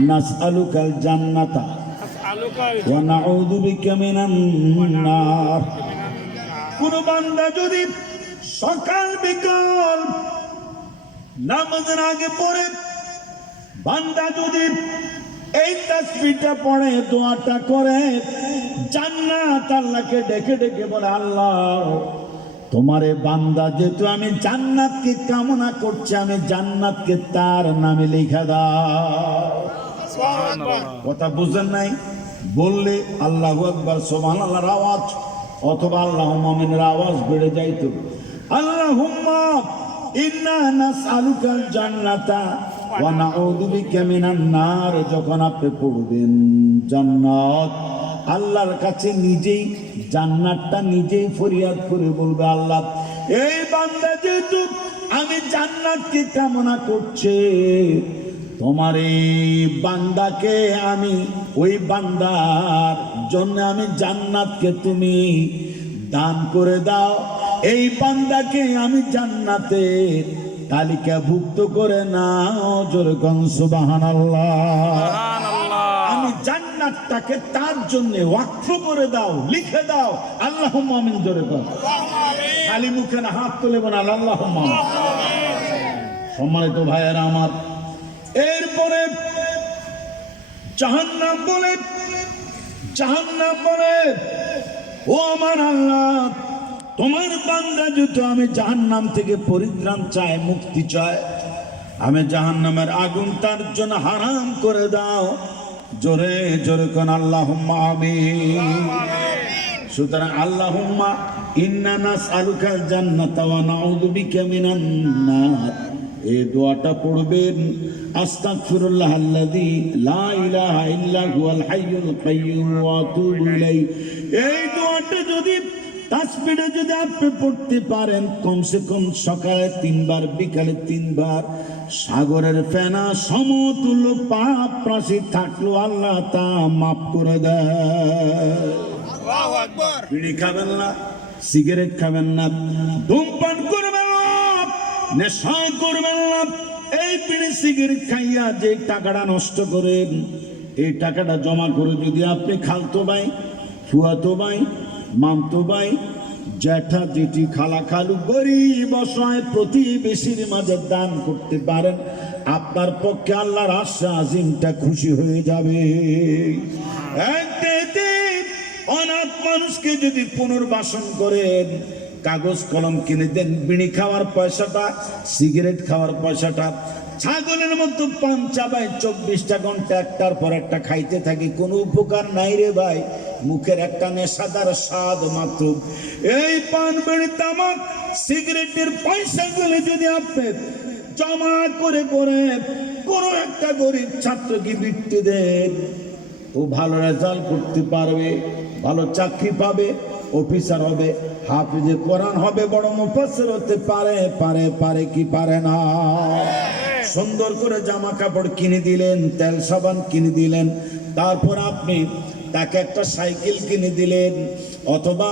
নাসআলুকাল জান্নাতা ওয়া নাউযু বিকা মিনান নার। কোন বান্দা যদি সকাল বিকাল নামাজের আগে পড়ে, বান্দা যদি এই তাসবিহটা পড়ে, দোয়াটা করে, জান্নাত আল্লাহকে ডেকে ডেকে বলে, আল্লাহ তোমারে বান্দা যেহেতু আমি জান্নাতকে কামনা করছি, আমি জান্নাতকে তার নামে লিখা দাও। কথা বুঝেন নাই? বললে আল্লাহু আকবার সুবহানাল্লাহর আওয়াজ অথবা আল্লাহুম্মা আমিনের আওয়াজ বেড়ে যাইতো। আল্লাহুম্মা ইন্না নাসআলুকাল জান্নাতা ওয়া নাউযু বিকা মিনান নার, যখন আপনি পড়বেন জান্নাত, আল্লাহর কাছে নিজেই জান্নাতটা নিজেই ফরিয়াদ করে বলবে, আল্লাহ এই বান্দা যেহেতু আমি জান্নাতকে কামনা করছে, তোমার এই বান্দাকে আমি, ওই বান্দার জন্য আমি জান্নাতকে তুমি দান করে দাও, এই বান্দাকে আমি জান্নাতের তালিকাভুক্ত করে নাও। জোরে কোন সুবহানাল্লাহ। আমি জান্নাতটাকে তার জন্য ওয়াকফ করে দাও, লিখে দাও। আল্লাহুম্মা আমিন। জোরে কোন, খালি মুখে না, হাত তুলে বলেন আল্লাহুম্মা আমিন। সম্মানিত ভাইয়েরা আমার, এরপরে জাহান্নাম বলে, জাহান্নাম বলে, ও আমার আল্লাহ তোমার বান্দা যেহেতু আমি জাহান্নাম থেকে পরিত্রাণ চায়, মুক্তি চায়, আমি জাহান্নামের আগুন তার জন্য হারাম করে দাও। জোরে জোরে কোন আল্লাহুম্মা আমিন। সুতরাং আল্লাহুম্মা ইন্না নাসআলুকাল জান্নাতা ওয়া নাউযু বিকা মিনান নার, এই দোয়াটা পড়বেন। আস্তাগফিরুল্লাহাল্লাযী লা ইলাহা ইল্লা হুয়াল হাইয়ুল কাইয়্যুম ওয়া আতুবু ইলাইহি, এই দোয়াটা যদি তাসবিহটা যদি আপনি পড়তে পারেন, কমসে কম সকালে 3 বার, বিকালে 3 বার, সাগরের ফেনা সমতুল্য পাপ রাশি থাকলো আল্লাহ তা মাফ করে দেয়। আল্লাহু আকবার। বিড়ি খাবেন না, সিগারেট খাবেন না, ধূমপান করবেন না, নেশা করবেন না। এই বিড়ি সিগারেট খাইয়া যে টাকাটা নষ্ট করেন, এই টাকাটা জমা করে যদি আপনি খালতো ভাই, ফুয়াতো ভাই, মামতো ভাই, জ্যাঠা জেঠি, খালা খালু, গরিব অসহায় প্রতিবেশীর মাঝে দান করতে পারেন, আপনার পক্ষে আল্লাহর আশা আজিমটা খুশি হয়ে যাবে। অনাথ মানুষকে যদি পুনর্বাসন করেন, কাগজ কলম কিনে দেন, বিড়ি খাওয়ার পয়সাটা, সিগারেট খাওয়ার পয়সাটা, ছাগলের মতো পান চাবাই 24টা ঘন্টা একটার পর একটা খাইতে থাকি, কোনো উপকার নাই রে ভাই। মুখের একটা নেশাদার স্বাদ মাত্র। এই পান, বিড়ি, তামাক, সিগারেটের পয়সাগুলো যদি আপনি জমা করে করে কোনো একটা গরিব ছাত্রকে বৃত্তি দেন, ও ভালো রেজাল্ট করতে পারবে, ভালো চাকরি পাবে, অফিসার হবে, হাফিজে কোরআন হবে, বড় মুফাসসির হতে পারে। পারে পারে কি পারে না? সুন্দর করে জামা কাপড় কিনে দিলেন, তেল সাবান কিনে দিলেন, তারপর আপনি তাকে একটা সাইকেল কিনে দিলেন, অথবা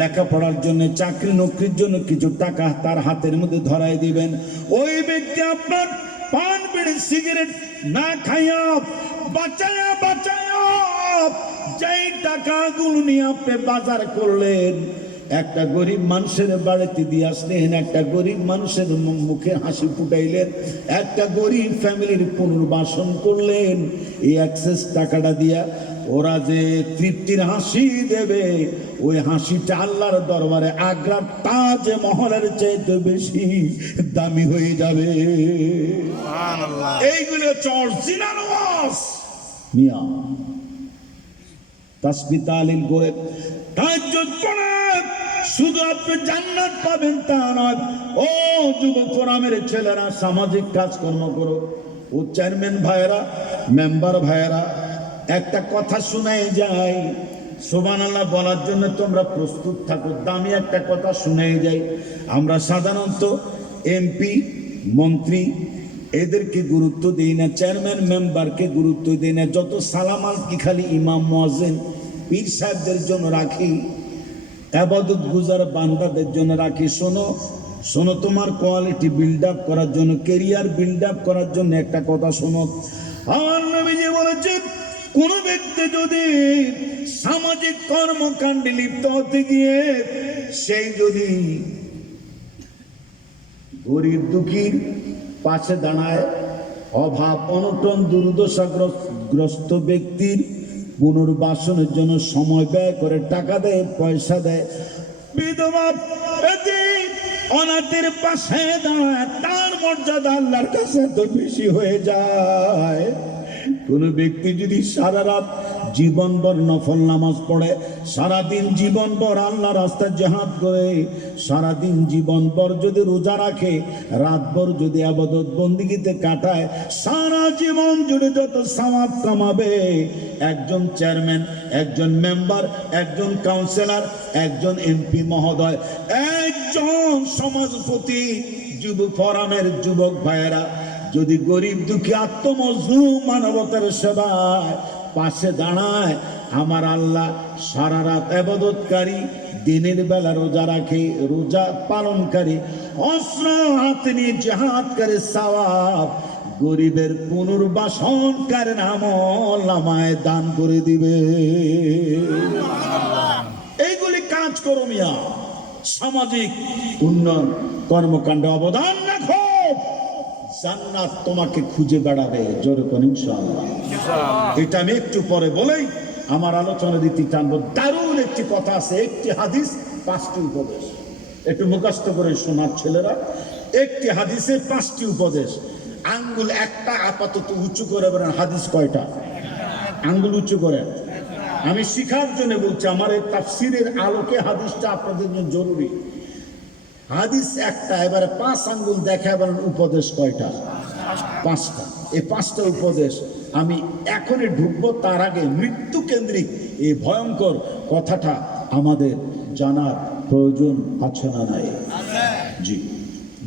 লেখাপড়ার জন্য, চাকরি নকরির জন্য কিছু টাকা তার হাতের মধ্যে ধরাই দিবেন। ওই ব্যক্তি আপনার পান বিড়ি সিগারেট না খাইয়া বাঁচায়া বাঁচায়া যেই টাকাগুলো নিয়ে আপনি বাজার করলেন, একটা গরিব মানুষের বাড়িতে দিয়ে আসলেন, একটা গরিব মানুষের মুখে হাসি ফুটাইলেন, একটা গরিব ফ্যামিলির পুনর্বাসন করলেন, এই এক্সেস টাকাটা দিয়া ওরা যে তৃপ্তির হাসি দেবে, ওই হাসিটা আল্লাহর দরবারে আগ্রার তাজ মহলের চাইতে বেশি দামি হয়ে যাবে। এইগুলো হচ্ছে অরিজিনাল ওয়াজ মিয়া। তাসবিহ তাহলিল করে তাহাজ্জুদ পড়ে শুধু আপনি জান্নাত পাবেন তা নয়। ও যুবক ফোরামের ছেলেরা, সামাজিক কাজকর্ম করো, ও চেয়ারম্যান ভাইয়েরা, মেম্বার ভাইয়েরা, একটা কথা শোনাই যায়, সুবহানাল্লাহ বলার জন্য তোমরা প্রস্তুত থাকো। দামি একটা কথা শোনাই যায়। আমরা সাধারণত এমপি, মন্ত্রী এদেরকে গুরুত্ব দিই না, চেয়ারম্যান মেম্বারকে গুরুত্ব দিই না। যত সালামাল কি খালি ইমাম মুয়াজ্জিন পীর সাহেবদের জন্য রাখি, ইবাদত গুজার বান্দাদের জন্য রাখি। শোনো শোনো, তোমার কোয়ালিটি বিল্ড আপ করার জন্য, কেরিয়ার বিল্ড আপ করার জন্য একটা কথা শোনো। আমার নবীজি বলেছেন, কোন ব্যক্তি যদি সামাজিক কর্মকাণ্ডে লিপ্ত হতে গিয়ে সেই যদি গরিব দুঃখীর পাশে দাঁড়ায়, অভাব অনটন দুর্দশাগ্রস্ত ব্যক্তির পুনর্বাসনের জন্য সময় ব্যয় করে, টাকা দেয়, পয়সা দেয়, বিধবা অনাথের পাশে দাঁড়ায়, তার মর্যাদা আল্লাহর কাছে তো বেশি হয়ে যায়। কোন ব্যক্তি যদি সারা রাত জীবনভর নফল নামাজ পড়ে, সারাদিন জীবনভর আল্লাহ রাস্তায় জিহাদ করে, সারাদিন জীবনভর যদি রোজা রাখে, রাতভর যদি ইবাদত বন্দেগীতে কাটায়, সারা জীবন জুড়ে যত সওয়াব কামাবে, একজন চেয়ারম্যান, একজন মেম্বার, একজন কাউন্সিলর, একজন এমপি মহোদয়, একজন সমাজপতি, যুব ফোরামের যুবক ভাইয়েরা যদি গরিব দুঃখী আত্মমজলুম মানবতার সেবায় পাশে দাঁড়ায়, আমার আল্লাহ সারা রাত ইবাদতকারী, দিনের বেলা রোজা রাখে, রোজা পালনকারী, অস্ত্র হাতে নিয়ে জিহাদকারী সওয়াব গরিবের পুনর্বাসনকারীর আমলনামায় দান করে দিবে। এইগুলি কাজ করো মিয়া, সামাজিক উন্নয়ন কর্মকাণ্ডে অবদান রাখো, জান্নাত তোমাকে খুঁজে বেড়াবে। জোরে করে ইনশাআল্লাহ। এটা আমি একটু পরে বলেই আমার আলোচনা দিতে টানবো। দারুণ একটি কথা আছে, একটি হাদিস, 5টি উপদেশ। একটু মুখস্থ করে শোনার ছেলেরা, একটি হাদিসে 5টি উপদেশ। আঙ্গুল একটা আপাতত উঁচু করে বলেন, হাদিস কয়টা? আঙ্গুল উঁচু করে। আমি শিখার জন্য বলছি, আমার এই তাফসীরের আলোকে হাদিসটা আপনাদের জন্য জরুরি। হাদিস একটা, এবারে 5 আঙ্গুল দেখা বলেন উপদেশ কয়টা? 5টা। এই 5টা উপদেশ আমি এখনই ঢুকবো, তার আগে মৃত্যু কেন্দ্রিক এই ভয়ঙ্কর কথাটা আমাদের জানার প্রয়োজন আছে না নাই? জি,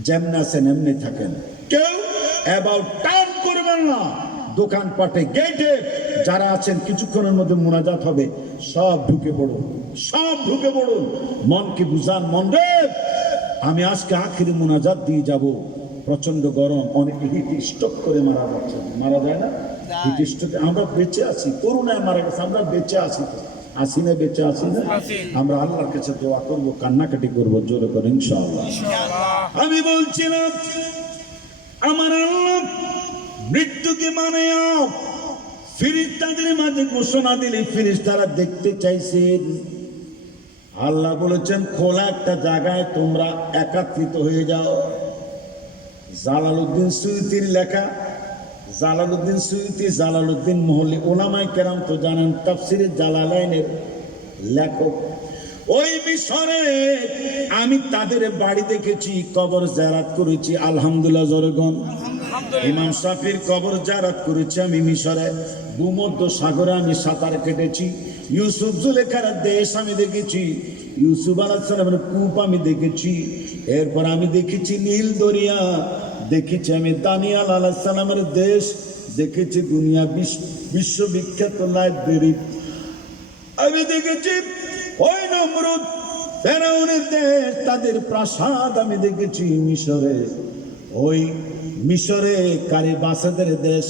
যেমন আছেন এমনি থাকেন, কেউ অ্যাবাউট টার্ন করবেন না। দোকানপাটে, গেটে যারা আছেন, কিছুক্ষণের মধ্যে মোনাজাত হবে, সব ঢুকে পড়ুন, সব ঢুকে পড়ুন। মনকে বুঝান, মন রে আমি আজকে আখিরি মোনাজাত দিয়ে যাব। প্রচন্ড গরম, অনেকে হিট স্ট্রোক করে মারা যাচ্ছে, মারা যায় না? হিট স্ট্রোকে আমরা বেঁচে আছি, করোনায় মারা গেছে, আমরা বেঁচে আছি, আসি না? বেঁচে আছি না? আমরা আল্লাহর কাছে দোয়া করবো, কান্নাকাটি করবো, জোরে করে ইনশাআল্লাহ। আমি বলছিলাম, আমার আল্লাহ মৃত্যুকে মানে ফিরিস্তাদের মাঝে ঘোষণা দিলে ফিরিস্তারা দেখতে চাইছেন। আল্লাহ বলেছেন, খোলা একটা জায়গায় তোমরা একত্রিত হয়ে যাও। জালালউদ্দিন সুয়ুতির লেখা, জালালউদ্দিন সুয়ুতি, জালালউদ্দিন মহল্লি, ওলামায়ে কেরাম তো জানেন, তাফসিরে জালালাইনের লেখক। ওই মিশরে আমি তাদের বাড়ি দেখেছি, কবর জিয়ারত করেছি, আলহামদুলিল্লাহ জোরগণ। ইমাম শাফির কবর জিয়ারত করেছি আমি মিশরে। ভূমধ্য সাগরে আমি সাঁতার কেটেছি। ইউসুফ জুলেখার দেশ আমি দেখেছি, ইউসুফ আলাইহিস সালামের কূপ আমি দেখেছি। এরপর আমি দেখেছি নীল দরিয়া, দেখেছি আমি দানিয়াল আলাইহিস সালামের দেশ, দেখেছি দুনিয়া বিশ্ববিখ্যাত লাইব্রেরি, আমি দেখেছি ওই নমরুদ ফেরাউনের দেশ, তাদের প্রাসাদ আমি দেখেছি মিশরে। ওই মিশরে কারি বাসেদের দেশ,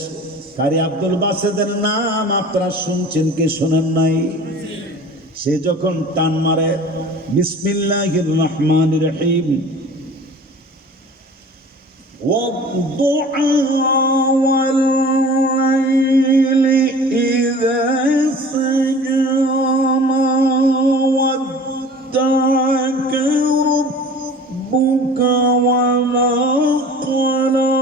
কারি আব্দুল বাসেদের নাম আপনারা শুনছেন কি শোনেন নাই? সে যখন টান মারে বিসমিল্লাহির রহমানির রহিম, والضحى والليل إذا سجى ما ودعك ربك وما قلى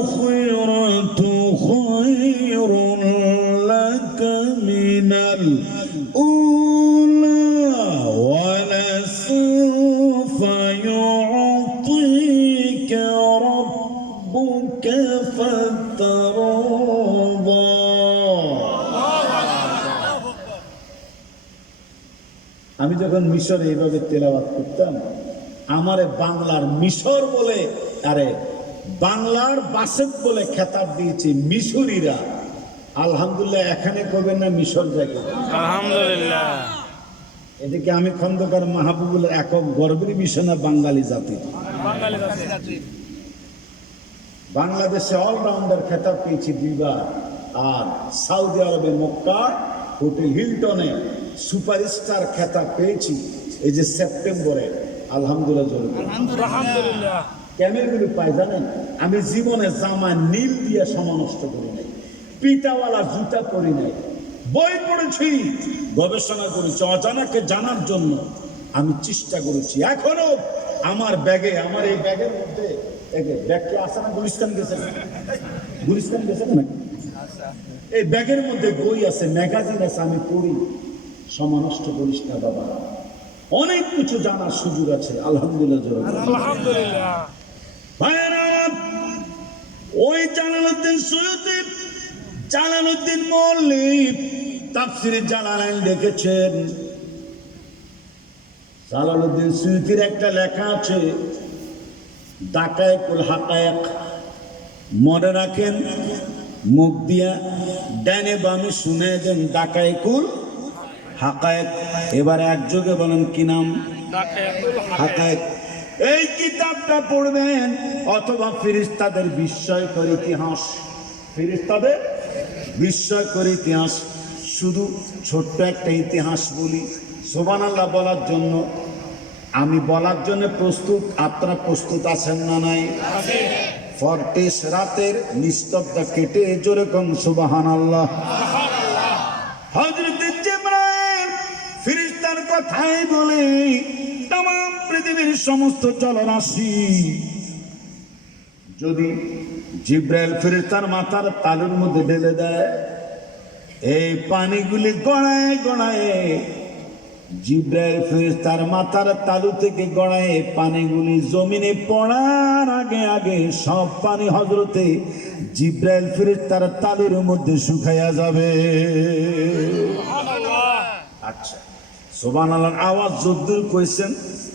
وللآخرة خير لك من الأولى ولسوف يعطيك ربك فترضى। আমি যখন মিশরে এইভাবে তেলাওয়াত করতাম, আমারে বাংলার মিশর বলে, আরে বাংলার বাসেদ বলে খেতাব দিয়েছে মিশরীরা। আলহামদুলিল্লাহ, এখানে কবেন না মিশর জায়গা আলহামদুলিল্লাহ। এদিকে আমি খন্দকার মাহবুবুলের একক গর্বের বিষয় না বাঙালি জাতি। বাঙালি জাতি। বাংলাদেশে অলরাউন্ডার খেতাব পেয়েছি দুইবার, আর সৌদি আরবে মক্কার হোটেল হিলটনে সুপারস্টার খেতাব পেয়েছি এই যে সেপ্টেম্বরে। আলহামদুলিল্লাহ জরুরি। আলহামদুলিল্লাহ। ক্যামেলগুলি পাই জানেন, আমি জীবনে জামা নীল দিয়ে সমানষ্ট করি নাই, পিতাওয়ালা জুতা পরি নাই, বই পড়েছি, গবেষণা করেছি, অজানাকে জানার জন্য আমি চেষ্টা করেছি। এখনো আমার ব্যাগে, আমার এই ব্যাগের মধ্যে ব্যাগকে আসে না, গুলিস্তান গেছে না, গুলিস্তান গেছে না, এই ব্যাগের মধ্যে বই আছে, ম্যাগাজিন আছে, আমি পড়ি। সমানষ্ট করিস না বাবা, অনেক কিছু জানার সুযোগ আছে। আলহামদুলিল্লাহ আলহামদুলিল্লাহ। ভাইয়েরা, ওই জালালউদ্দিন সৈয়দী, জালালউদ্দিন মল্লিক তাফসীরে জালালাইন লিখেছেন। জালালউদ্দিন সৈয়দীর একটা লেখা আছে দাকায়েকুল হাকায়েক, মনে রাখেন, মুখ দিয়া ডানে বামে শুনে দেন দাকায়েকুল হাকায়েক। এবার একযোগে বলেন কি নাম? হাকায়েক। এই কিতাবটা পড়বেন, অথবা ফেরেশতাদের বিস্ময়কর ইতিহাস, ফেরেশতাদের বিস্ময়কর ইতিহাস। শুধু ছোট্ট একটা ইতিহাস বলি সুবহানাল্লাহ বলার জন্য, আমি বলার জন্য প্রস্তুত। আপনারা প্রস্তুত আছেন না নাই? ফরটিস রাতের নিস্তব্ধতা কেটে জোরে কোন সুবহানাল্লাহ। হযরত জিবরাইল ফেরেশতার কথাই বলে तमाम পৃথিবীর সমস্ত জলরাশি যদি জিবরাইল ফেরেশতার মাথার তালুর মধ্যে ঢেলে দেয়, এই পানিগুলি গড়ায় গড়ায়, জিবরাইল ফেরেশতার মাথার তালু থেকে গড়ায় পানিগুলি জমিনে পড়ার আগে আগে সব পানি হযরতে জিবরাইল ফেরেশতার তালুর মধ্যে শুকায়া যাবে। আচ্ছা, সুবহানাল্লাহ আওয়াজ যদ্দূর কইছেন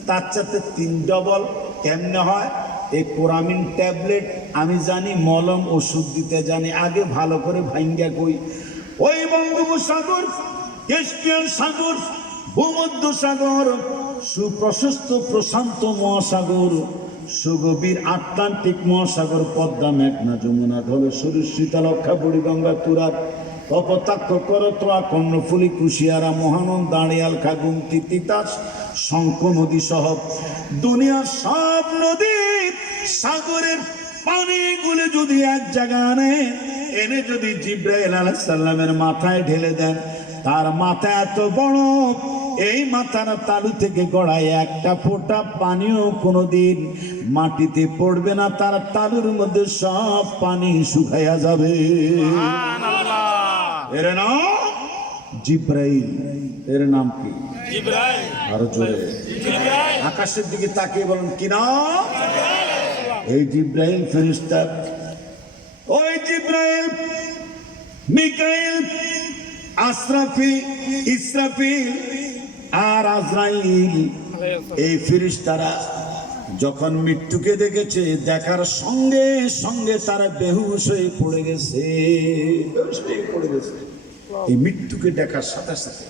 তার চাইতে 3 ডবল কেমনে হয়? এই কোরামিন ট্যাবলেট আমি জানি, মলম ওষুধ দিতে জানি, আগে ভালো করে ভাঙ্গা কই। ওই বঙ্গোপসাগর, ক্যাস্পিয়ান সাগর, ভূমধ্য সাগর, সুপ্রশস্ত প্রশান্ত মহাসাগর, সুগভীর আটলান্টিক মহাসাগর, পদ্মা, মেঘনা, যমুনা, ধলেশ্বরী, শীতলক্ষা, বুড়িগঙ্গা, তুরাগ, কপোতাক্ষ, করতোয়া, কর্ণফুলী, কুশিয়ারা, মহানন্দ, দাঁড়িয়াল, খা, গুমতি, তিতাস, শঙ্খ নদী সহ দুনিয়ার সব নদী সাগরের পানিগুলি যদি এক জায়গায় এনে যদি জিবরাইল আলাইহিস সালামের মাথায় ঢেলে দেন, তার মাথা এত বড়, এই মাথার তালু থেকে গড়ায় একটা ফোঁটা পানিও কোনোদিন মাটিতে পড়বে না, তার তালুর মধ্যে সব পানি শুকাইয়া যাবে। এর নাম জিবরাইল। এর নাম কি? জিবরাইল। আরো জোরে জিবরাইল। আকাশের দিকে তাকিয়ে বলেন কি নাম? এই জিবরাইল ফেরেশতা। ওই জিবরাইল, মিকাইল, আসরাফিল, ইসরাফিল আর আজরাইল, এই ফেরেশতারা যখন মৃত্যুকে দেখেছে, দেখার সঙ্গে সঙ্গে তারা বেহুশ হয়ে পড়ে গেছে, বেহুশ হয়ে পড়ে গেছে। এই মৃত্যুকে দেখার সাথে সাথে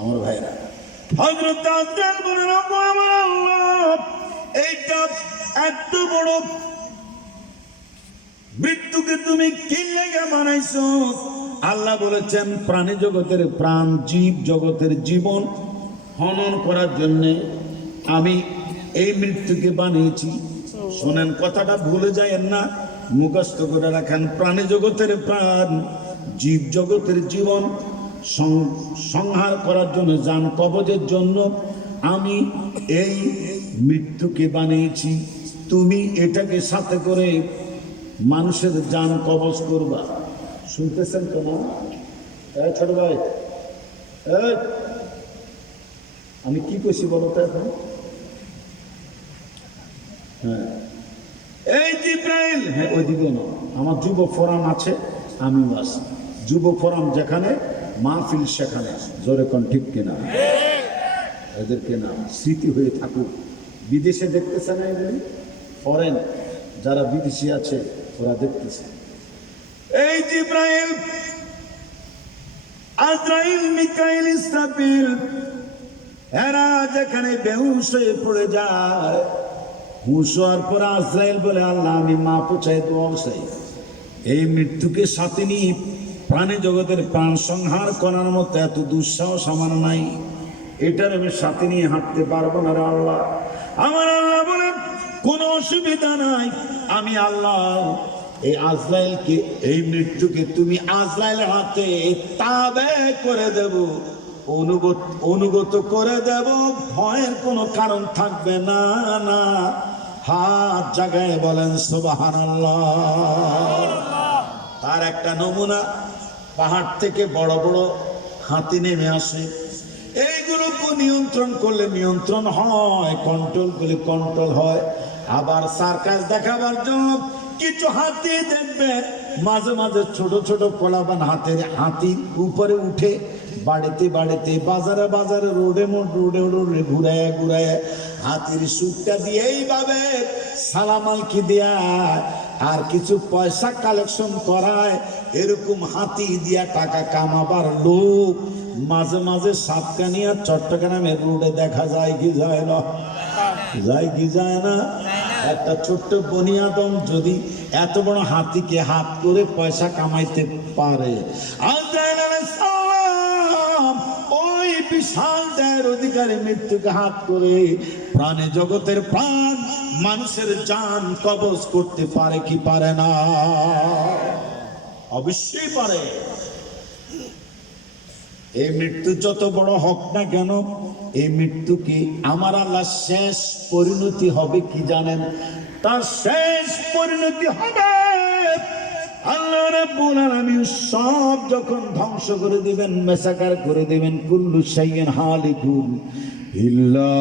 আমার ভাইরা। হযরত আজরাইল বলেন, ওগো আমার আল্লাহ, এইটা এত বড় মৃত্যুকে তুমি কি লেগে বানাইছো? আল্লাহ বলেছেন, প্রাণী জগতের প্রাণ, জীব জগতের জীবন হনন করার জন্য আমি এই মৃত্যুকে বানিয়েছি। শোনেন, কথাটা ভুলে যায়েন না, মুখস্থ করে রাখেন। প্রাণী জগতের প্রাণ, জীব জগতের জীবন সংহার করার জন্য, জান কবজের জন্য আমি এই মৃত্যুকে বানিয়েছি। তুমি এটাকে সাথে করে মানুষের জান কবজ করবা। শুনতেছেন তো না? ছোট ভাই, আমি কি কইছি বলো তো এখন? হ্যাঁ, এই জিব্রাইল, হ্যাঁ ওইদিকে না, আমার যুব ফোরাম আছে, আমিও আছি। যুব ফোরাম যেখানে, মাহফিল সেখানে। জোরে কোন ঠিক কিনা? এদেরকে না স্মৃতি হয়ে থাকুক। বিদেশে দেখতেছে না এগুলি, ফরেন যারা বিদেশি আছে ওরা দেখতেছে। এই জিব্রাইল, আজরাইল, মিকাইল, ইসরাফিল এরা যেখানে বেহুশ হয়ে পড়ে যায়, হুঁশ হওয়ার পর আজরাইল বলে, আল্লাহ আমি মাপ চাই, দোয়া চাই। এই মৃত্যুকে সাথে নিয়ে প্রাণী জগতের প্রাণ সংহার করার মতো এত দুঃসাহস আমার নাই, এটার আমি সাথে নিয়ে হাঁটতে পারবো না রে আল্লাহ। আমার আল্লাহ বলেন, কোনো অসুবিধা নাই, আমি আল্লাহ এই আজরাইলকে, এই মৃত্যুকে তুমি আজরাইলের হাতে তাবে করে দেব, অনুগত করে দেব, ভয়ের কোনো কারণ থাকবে না। না, হাত জাগায় বলেন সুবহানাল্লাহ। তার একটা নমুনা, পাহাড় থেকে বড় বড় হাতি নেমে আসে, এইগুলোকে নিয়ন্ত্রণ করলে নিয়ন্ত্রণ হয়, কন্ট্রোল করলে কন্ট্রোল হয়। আবার সার্কাস দেখাবার জন্য কিছু হাতি দেখবে মাঝে মাঝে ছোট ছোট কলাবান হাতির উপরে উঠে বাড়িতে বাড়িতে, বাজারে বাজারে, রোডে রোডে ঘুরায় ঘুরায় হাতির সুটটা দিয়ে এইভাবে সালামালকি দিয়া আর কিছু পয়সা কালেকশন করায়। এরকম হাতি দিয়া টাকা কামাবার লোক মাঝে মাঝে সাতকানিয়া চট্টগ্রামের রোডে দেখা যায় কি যায় না? যায় কি যায় না? একটা ছোট্ট বনিয়াদম যদি এত বড় হাতিকে হাত করে পয়সা কামাইতে পারে, আজরাইল আলাইহিস সালাম ওই বিশাল দেহের অধিকারী মৃত্যুকে হাত করে প্রাণী জগতের প্রাণ, মানুষের জান কবজ করতে পারে কি পারে না? অবশ্যই পারে। এই মৃত্যু যত বড় হোক না কেন, এই মৃত্যুকে আমার আল্লাহ শেষ পরিণতি হবে কি জানেন? তার শেষ পরিণতি হবে আল্লাহ রাব্বুল আলামিন সব যখন ধ্বংস করে দিবেন, মেসাকার করে দিবেন, কুল্লু শাইইন হালিকুন ইল্লা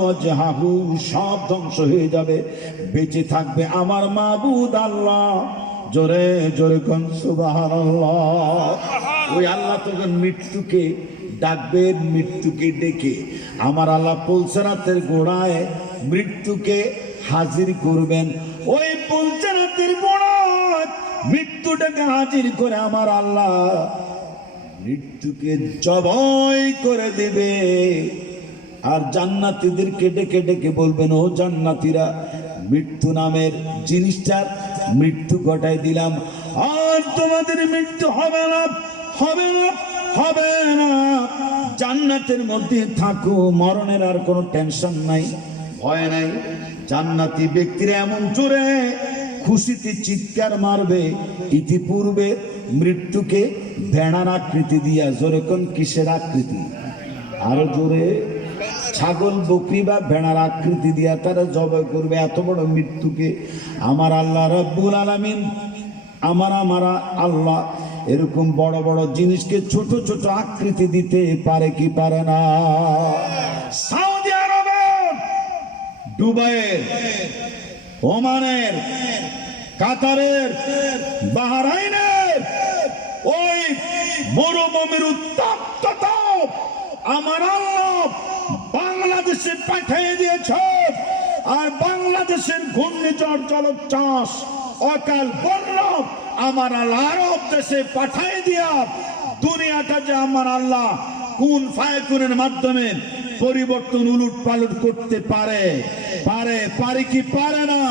ওয়াজহাহু, সব ধ্বংস হয়ে যাবে, বেঁচে থাকবে আমার মাবুদ আল্লাহ। জোরে জোরে কোন সুবহানাল্লাহ। ওই আল্লাহ তখন মৃত্যুকে ডাকবেন, মৃত্যুকে ডেকে আমার আল্লাহ পুলসরাতের গোড়ায় মৃত্যুকে হাজির করবেন। ওই পুলসরাতের গোড়ায় মৃত্যুটাকে হাজির করে আমার আল্লাহ মৃত্যুকে জবাই করে দেবে। আর জান্নাতীদেরকে ডেকে ডেকে বলবেন, ও জান্নাতীরা, মৃত্যু নামের জিনিসটার মৃত্যু ঘটাই দিলাম, আর তোমাদের মৃত্যু হবে না, হবে না, হবে না। জান্নাতের মধ্যে থাকো, মরণের আর কোনো টেনশন নাই, ভয় নাই। জান্নাতি ব্যক্তিরা এমন জোরে খুশিতে চিৎকার মারবে, ইতিপূর্বে মৃত্যুকে ভেড়ার আকৃতি দিয়া, জোরে কোন কিসের আকৃতি? আরো জোরে, ছাগল, বকরি বা ভেড়ার আকৃতি দিয়া তারা জবাই করবে। এত বড় মৃত্যুকে আমার আল্লাহ রাব্বুল আলামিন, আমার আল্লাহ এরকম বড় বড় জিনিসকে ছোট ছোট আকৃতি দিতে পারে কি পারে না? সৌদি আরবের, দুবাইয়ের, ওমানের, কাতারের, বাহরাইনের ওই মরুভূমির উত্তপ্ততা আমার আল্লাহ বাংলাদেশে পাঠিয়ে দিয়েছে। আর বাংলাদেশের ঘূর্ণিঝড়, জলোচ্ছ্বাস, অকাল বন্যা আমার আল্লাহ আরব দেশে পাঠিয়ে দিয়া দুনিয়াটা যে আমার আল্লাহ কুন ফায়াকুনের মাধ্যমে পরিবর্তন উলট পালট করতে পারে পারে কি পারে না?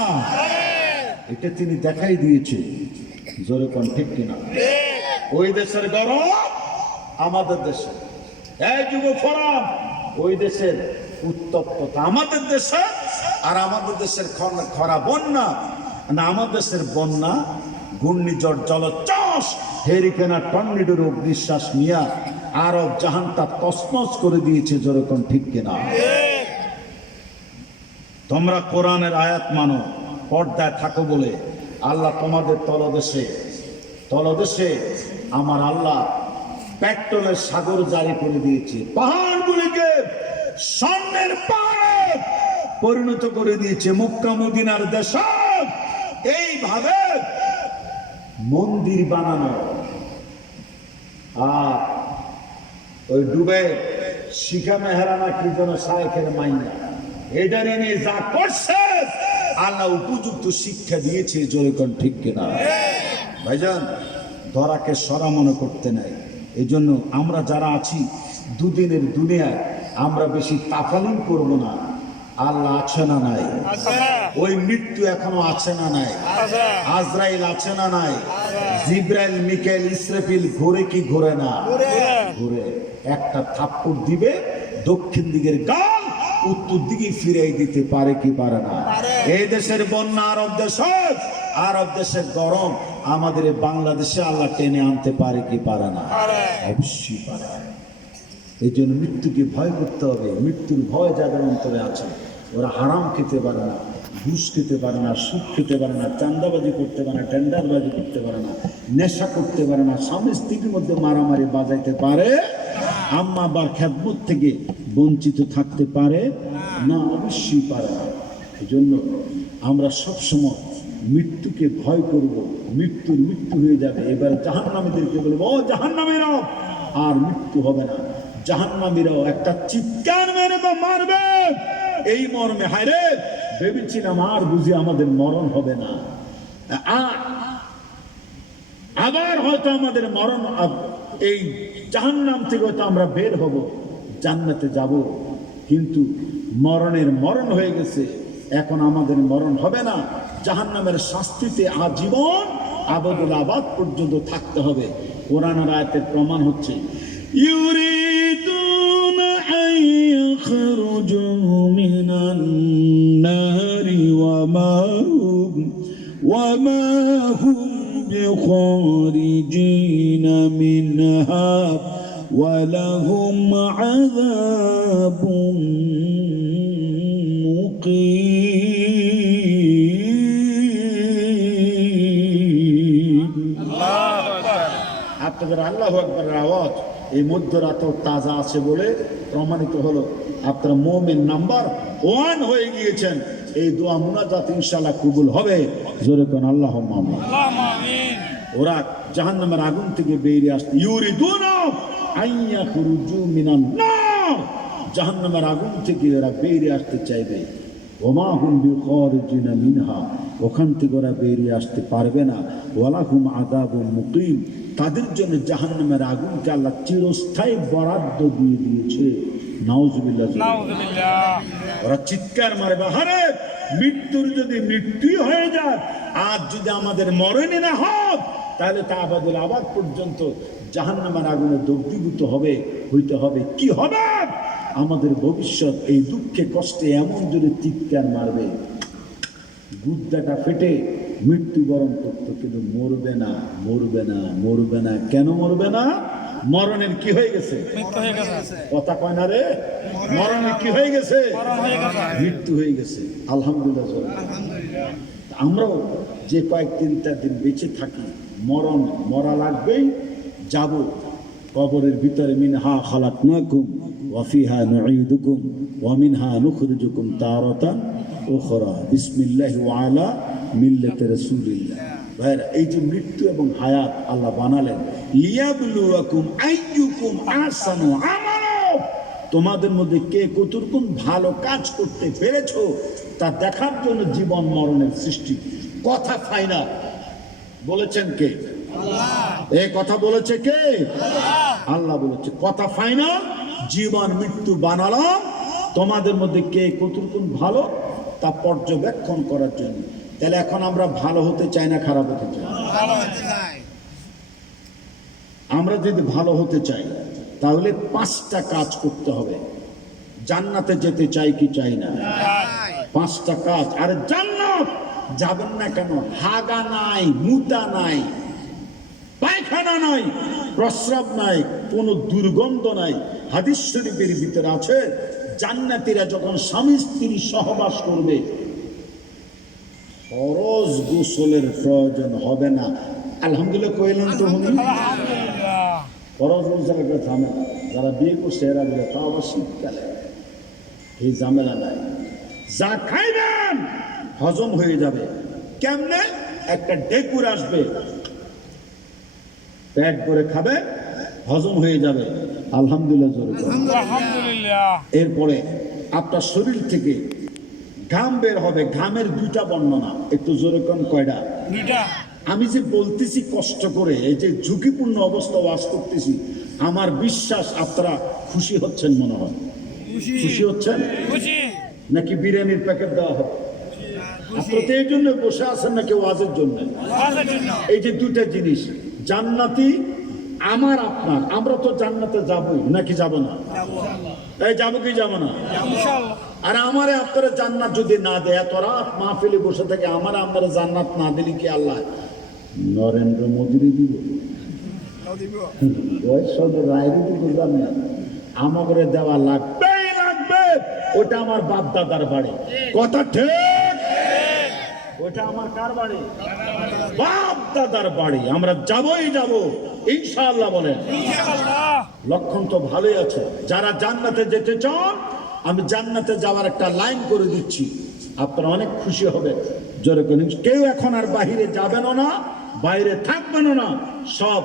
এটা তিনি দেখাই দিয়েছে। জোরে কোন ঠিক কিনা? ওই দেশের গরম আমাদের দেশে, এই যুব ফোরাম ওই দেশের উত্তপ্ততা আমাদের দেশে, আর আমাদের দেশের খরা বন্যা না, আমাদের দেশের বন্যা ঘূর্ণিঝড় জলোচ্ছ্বাস হেরিকেনা টর্নেডোর নিঃশ্বাস নিয়ে আরব জাহানটা তছনছ করে দিয়েছে। যেরকম ঠিক কিনা? তোমরা কোরআনের আয়াত মানো, পর্দায় থাকো বলে আল্লাহ তোমাদের তলদেশে আমার আল্লাহ পেট্রোলের সাগর জারি করে দিয়েছে, পাহাড়গুলিকে স্বর্ণের পাহাড়ে পরিণত করে দিয়েছে, মক্কা মদিনার দেশ এইভাবে মন্দির বানানো। আর ওই ডুবে শিখা মেহরানা কি যেন শায়েখের মাইনা, এটারে নিয়ে যা করছে আল্লাহ উপযুক্ত শিক্ষা দিয়েছে। যেরকম ঠিক কিনা? ভাইজান, ধরাকে সরা মনে করতে নাই। এই জন্য আমরা যারা আছি দুদিনের দুনিয়ায় আমরা বেশি তাফালিং করব না। আল্লাহ আছে না নাই? ওই মৃত্যু এখনো আছে না নাই? আজরাইল আছে না নাই? জিব্রাইল, মিকাইল, ইসরাফিল ঘুরে কি ঘুরে না? ঘুরে। একটা থাপ্পড় দিবে, দক্ষিণ দিকের গাল উত্তর দিকে ফিরাই দিতে পারে কি পারে না? এই দেশের বন্যা আরব দেশের গরম আমাদের বাংলাদেশে আল্লাহ টেনে আনতে পারে কি পারে না? অবশ্যই পারে। এই জন্য মৃত্যুকে ভয় করতে হবে। মৃত্যুর ভয় যাদের অন্তরে আছে, ওরা হারাম খেতে পারে না, ঘুষ খেতে পারে না, সুদ খেতে পারে না, চাঁদাবাজি করতে পারে না, টেন্ডারবাজি করতে পারে না, নেশা করতে পারে না, স্বামী স্ত্রীর মধ্যে মারামারি বাজাইতে পারে, আম্মা বা খেদমত থেকে বঞ্চিত থাকতে পারে না? অবশ্যই পারে না। এই জন্য আমরা সবসময় মৃত্যুকে ভয় করব। মৃত্যু হয়ে যাবে। এবার জাহান্নামীদেরকে বলবো, ও জাহান্নামীরাও, আর মৃত্যু হবে না। জাহান্নামীরাও একটা চিৎকার মেরে মারবে এই মর্মে, হায় রে ভেবেছিলাম আর বুঝি আমাদের মরণ হবে না, আবার হয়তো আমাদের মরণ, এই জাহান্নাম থেকে হয়তো আমরা বের হব, জান্নাতে যাব, কিন্তু মরণ হয়ে গেছে, এখন আমাদের মরণ হবে না। জাহান্নামের শাস্তিতে আজীবন আবাদুল আবাদ পর্যন্ত থাকতে হবে। কোরআনের আয়াতের প্রমাণ হচ্ছে, ইউরিদুনা আন ইয়াখরুজু মিনান নারি ওয়া মা হুম বিখারিজিনা মিনহা ওয়া লাহুম আযাবুন আপনাদের আল্লাহু আকবারের আওয়াজ এই মধ্যরাতেও তাজা আছে বলে প্রমাণিত হলো। আপনারা মুমিন নাম্বার 1 হয়ে গিয়েছেন। এই দোয়া মুনাজাত ইনশাআল্লাহ কবুল হবে। জোরে কোন আল্লাহুম্মা আমিন। ওরা জাহান্নামের আগুন থেকে বেরিয়ে আসতে, ইউরিদুনা আইয়া খুরুজু মিনান নার, জাহান্নামের আগুন থেকে এরা বেরিয়ে আসতে চাইবে। ওমা হুম বিখারিজিনা মিনহা, ওখান থেকে ওরা বেরিয়ে আসতে পারবে না। ওয়ালাহুম আযাবুম মুকিম, তাদের জন্য জাহান্নামের আগুনকে আল্লাহ চিরস্থায়ী বরাদ্দ দিয়ে দিয়েছে। নাউজুবিল্লাহ। ওরা চিৎকার মারবে, আরে মৃত্যুর যদি মৃত্যুই হয়ে যায়, আর যদি আমাদের মরণই না হোক, তাহলে তা আবাদুল আবাদ পর্যন্ত জাহান্নামের আগুনে দগ্ধীভূত হইতে হবে। কি হবে আমাদের ভবিষ্যৎ? এই দুঃখে কষ্টে এমন জোরে চিৎকার মারবে, গুদ্দাটা ফেটে মৃত্যুবরণ করতো, কিন্তু মরবে না। কেন মরবে না? মরণের কি হয়ে গেছে? কথা কয় না রে, মরণের কি হয়ে গেছে? মৃত্যু হয়ে গেছে। আলহামদুলিল্লাহ। আমরাও যে কয়েকদিন বেঁচে থাকি, মরা লাগবেই, যাব কবরের ভিতরে। মিনহা খালাকনাকুম ওয়া ফিহা নুঈদুকুম ওয়া মিনহা নুখরিজুকুম তারাতান উখরা। বিসমিল্লাহি ওয়া আলা মিল্লাতি রাসূলিল্লাহ। ভাইরা, এই যে মৃত্যু এবং হায়াত আল্লাহ বানালেন, লিয়াবলুয়াকুম আইয়ুকুম আহসানু আমালা, তোমাদের মধ্যে কে কতটুকু ভালো কাজ করতে পেরেছো তা দেখার জন্য জীবন মরণের সৃষ্টি। কথা ফাইনাল বলেছেন কে? আল্লাহ। এই কথা বলেছে কে? আল্লাহ বলেছে। কথা ফাইনাল, জীবন মৃত্যু বানালাম তোমাদের মধ্যে কে কতটুকু ভালো তা পর্যবেক্ষণ করার জন্য। তাহলে এখন আমরা ভালো হতে চাই না খারাপ হতে চাই? আমরা যদি ভালো হতে চাই তাহলে 5টা কাজ করতে হবে। জান্নাতে যেতে চাই কি চাই না? 5টা কাজ। আরে জান্নাত যাবেন না কেন? হাগা নাই, মুতা নাই, পায়খানা নাই, প্রস্রাব নাই, কোনো দুর্গন্ধ নাই। হাদিস শরীফের ভিতরে আছে জান্নাতীরা যখন স্বামী স্ত্রী সহবাস করবে ফরজ গোসলের প্রয়োজন হবে না। আলহামদুলিল্লাহ কইলেন তো হুনি? ফরজ গোসলের একটা ঝামেলা, যারা বিয়ে করছে এরা বলে তা আবার শীতকালে এই ঝামেলা নাই। যা খাইবেন হজম হয়ে যাবে। কেমনে? একটা ডেকুর আসবে, পেট করে খাবে, হজম হয়ে যাবে। আলহামদুলিল্লাহ জোরে বলেন। এরপরে আপনার শরীর থেকে ঘাম বের হবে। ঘামের 2টা বর্ণনা, একটু জোরে কোন কয়টা? আমি যে বলতেছি কষ্ট করে, এই যে ঝুঁকিপূর্ণ অবস্থা ওয়াজ করতেছি, আমার বিশ্বাস আপনারা খুশি হচ্ছেন মনে হয়। খুশি হচ্ছেন নাকি বিরিয়ানির প্যাকেট দেওয়া হবে? আপনারা তো এই জন্য বসে আছেন নাকি ওয়াজের জন্য? এই যে 2টা জিনিস, জান্নাতি আমার আপনার, আমরা তো জান্নাতে যাবই নাকি যাব না? এই যাবো কি যাব না? আর আমারে আপনারা জান্নাত যদি না দেয়, এত রাত মাহফিলে বসে থেকে আমারে আপনারা জান্নাত না দিলে কি আল্লাহ নরেন্দ্র মোদীরই দিব? রায়েরই দিব জান্নাত? আমাকে দেওয়া লাগবেই লাগবে। ওটা আমার বাপ দাদার বাড়ি, কথা ঠিক? ওটা আমার কার বাড়ি? বাপ দাদার বাড়ি। আমরা যাবই যাব ইনশাআল্লাহ। বলেন লক্ষণ তো ভালোই আছে। যারা জান্নাতে যেতে চান, আমি জান্নাতে যাওয়ার একটা লাইন করে দিচ্ছি, আপনারা অনেক খুশি হবে। জোরে করে কেউ এখন আর বাহিরে যাবেনও না, বাইরে থাকবেনও না, সব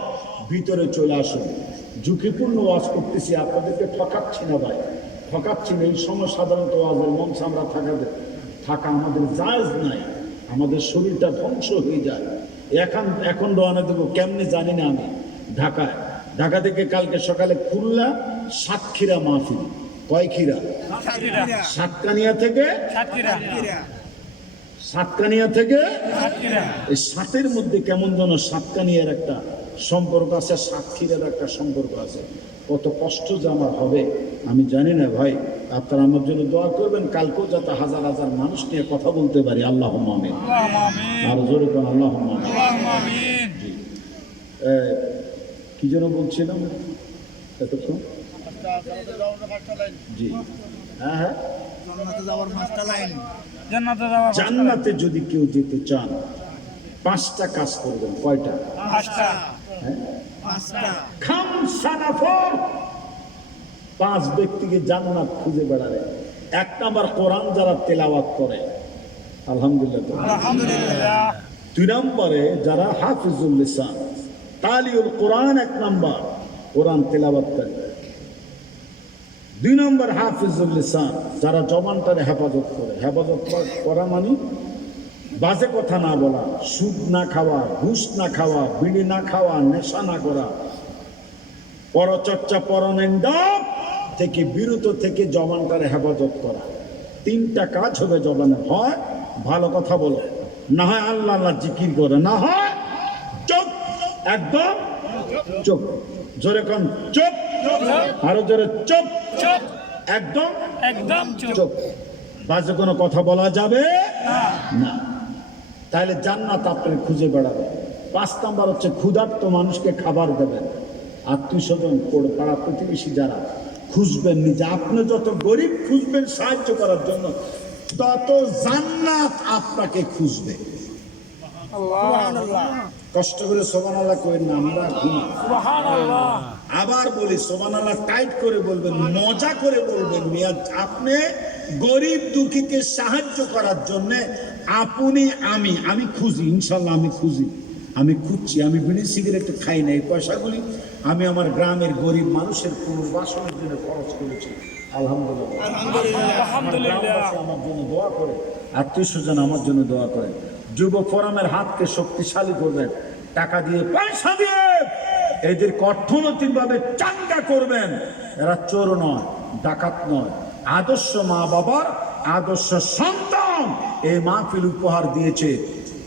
ভিতরে চলে আসুন। ঝুঁকিপূর্ণ ওয়াজ করতেছি, আপনাদেরকে ঠকাচ্ছি না ভাই, ঠকাচ্ছি না। এই সময় সাধারণত ওয়াজের মঞ্চে আমরা থাকা আমাদের জায়েজ নাই। আমাদের শরীরটা ধ্বংস হয়ে যায়। এখন রওনা দেবো কেমনি জানি না। আমি ঢাকা থেকে কালকে সকালে খুলনা সাতক্ষীরা মাহফিল। কয় ক্ষীরা? সাতকানিয়া থেকে এই সাতের মধ্যে কেমন যেন সাতকানিয়ার একটা সম্পর্ক আছে, সাতক্ষীরার একটা সম্পর্ক আছে। কত কষ্ট যে আমার হবে আমি জানি না ভাই। আপনারা আমার জন্য দোয়া করবেন, কালকেও যাতে হাজার হাজার মানুষ নিয়ে কথা বলতে পারি। আল্লাহুম্মা আমিন। আর জোরে কোন আল্লাহুম্মা আমিন। কি যেন বলছিলাম এতক্ষণ? জি হ্যাঁ, জান্নাতে যদি কেউ যেতে চান 5টা কাজ করবেন। কয়টা? 5টা। 5 ব্যক্তিকে জান্নাত খুঁজে বেড়াবে। 1 নাম্বার কোরআন যারা তেলাওয়াত করে, আলহামদুলিল্লাহ। 2 নম্বরে যারা হাফিজুল লিসান, তালিউল কোরআন 1 নাম্বার কোরআন তেলাওয়াত করে। 2 নম্বর হাফিজুল লিসান, যারা জবানটারে হেফাজত করে। হেফাজত করা মানে বাজে কথা না বলা, সুদ না খাওয়া, ঘুষ না খাওয়া, বিড়ি না খাওয়া, নেশা না করা, পরচর্চা পরনিন্দা থেকে বিরত থেকে জবানটারে হেফাজত করা। 3টা কাজ হবে জবানের। হয় ভালো কথা বলো, না হয় আল্লাহ আল্লাহ জিকির করে, না হয় চুপ, একদম চুপ। জোরে কোন চুপ, আরো জোরে চুপ, একদম চুপ। বাজে কোনো কথা বলা যাবে না। তাহলে জান্নাত আপনার খুঁজে বেড়াবে। 5 নাম্বার হচ্ছে ক্ষুধার্ত মানুষকে খাবার দেবেন। আত্মীয়স্বজন, পাড়া প্রতিবেশী যারা খুঁজবেন, নিজে আপনি যত গরিব খুঁজবেন সাহায্য করার জন্য, তত জান্নাত আপনাকে খুঁজবে। কষ্ট করে সুবহানাল্লাহ কইেন না, আমরা আবার বলি সুবহানাল্লাহ টাইট করে বলবেন, মজা করে বলবেন। মিয়া আপনি গরিব দুঃখীকে সাহায্য করার জন্য আপনি আমি খুঁজি, ইনশাল্লাহ আমি খুঁজছি। আমি বিড়ি সিগারেট খাই না। এই পয়সাগুলি আমি আমার গ্রামের গরিব মানুষের পুনর্বাসনের জন্য খরচ করেছি। আলহামদুলিল্লাহ। আমার জন্য দোয়া করে, আত্মীয় স্বজন আমার জন্য দোয়া করে। যুব ফোরামের হাতকে শক্তিশালী করবেন, টাকা দিয়ে, পয়সা দিয়ে এদেরকে অর্থনৈতিকভাবে চাঙ্গা করবেন। এরা চোর নয়, ডাকাত নয়, আদর্শ মা বাবার আদর্শ সন্তান এই মাহফিল উপহার দিয়েছে।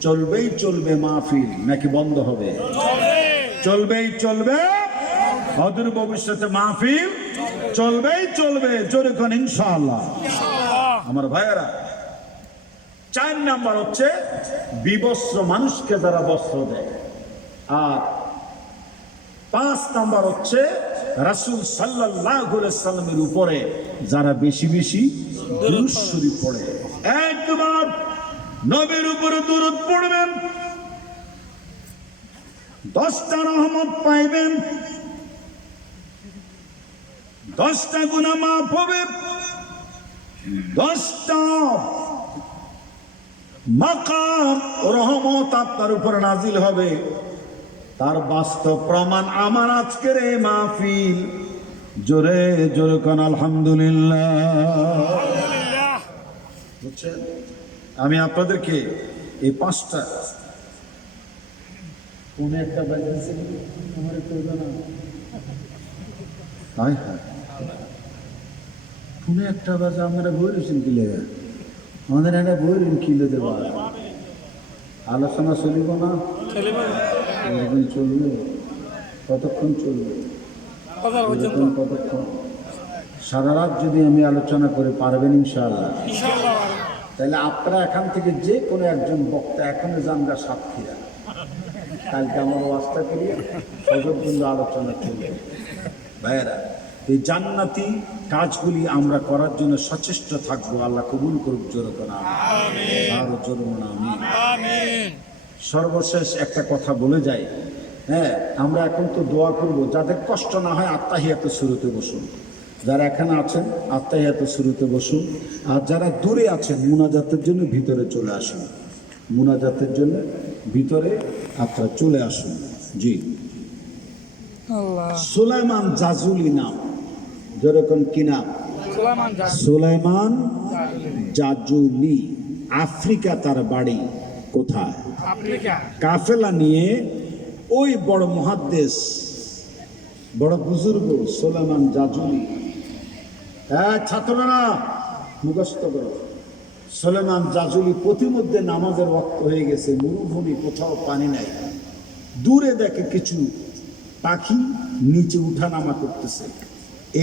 চলবেই চলবে মাহফিল নাকি বন্ধ হবে? চলবেই চলবে, অদূর ভবিষ্যতে মাহফিল চলবেই চলবে। জোরে কোন ইনশাআল্লাহ। আমার ভাইয়েরা, 4 নাম্বার হচ্ছে বিবস্ত্র মানুষকে যারা বস্ত্র দেয়। আর 5 নাম্বার হচ্ছে রাসূল সাল্লাল্লাহু আলাইহি সাল্লামের উপরে যারা বেশি বেশি দুরূদ শরীফ পড়ে। একবার নবীর উপরে দুরূদ পড়বেন, 10টা রহমত পাইবেন, 10টা গুনাহ মাফ হবে, 10টা মাকাম রহমত আপনার উপর নাজিল হবে। তার বাস্তব প্রমাণ আমার আজকের এই মাহফিল। জোরে জোরে কোন আলহামদুলিল্লাহ। বুঝছেন? আমি আপনাদেরকে এই 5টা কোন একটা বাজছে আমার করবে না। হায় হায়, কোন একটা বাজে আমরা বইরেছেন কি লেগে, আমাদের একটা বইরেন কি লেগে আলোচনা চলিব না? এরকম চলবে? কতক্ষণ চলবে? কতক্ষণ? সারা রাত যদি আমি আলোচনা করে পারবেন ইনশাআল্লাহ? তাহলে আপনারা এখান থেকে যে কোনো একজন বক্তা এখনো জানগা সাক্ষীরা, কালকে আমার ওয়াজটা করিয়ে ফজর পর্যন্ত আলোচনা চলবে। ভাইয়েরা, এই জান্নাতি কাজগুলি আমরা করার জন্য সচেষ্ট থাকবো। আল্লাহ কবুল করুক। জোরে না আরো জোরে না আমিন। সর্বশেষ একটা কথা বলে যাই। হ্যাঁ, আমরা এখন তো দোয়া করব, যাদের কষ্ট না হয় আত্তাহিয়াতে শুরুতে বসুন। যারা এখানে আছেন আত্তাহিয়াতে শুরুতে বসুন। আর যারা দূরে আছেন মুনাজাতের জন্য ভিতরে চলে আসুন। মুনাজাতের জন্য ভিতরে আপনারা চলে আসুন। জি, সুলাইমান জাজুলি নাম। যেরকম কি নাম? সুলাইমান জাজুলি। আফ্রিকা তার বাড়ি। কোথায়? কাফেলা নিয়ে ওই বড় মুহাদ্দিস, বড় বুজুর্গ সুলাইমান জাজুলি। ছাত্ররা মুখস্থ করো। সুলাইমান জাজুলি প্রতিমধ্যে নামাজের ওয়াক্ত হয়ে গেছে, মরুভূমি, কোথাও পানি নাই। দূরে দেখে কিছু পাখি নিচে উঠানামা করতেছে।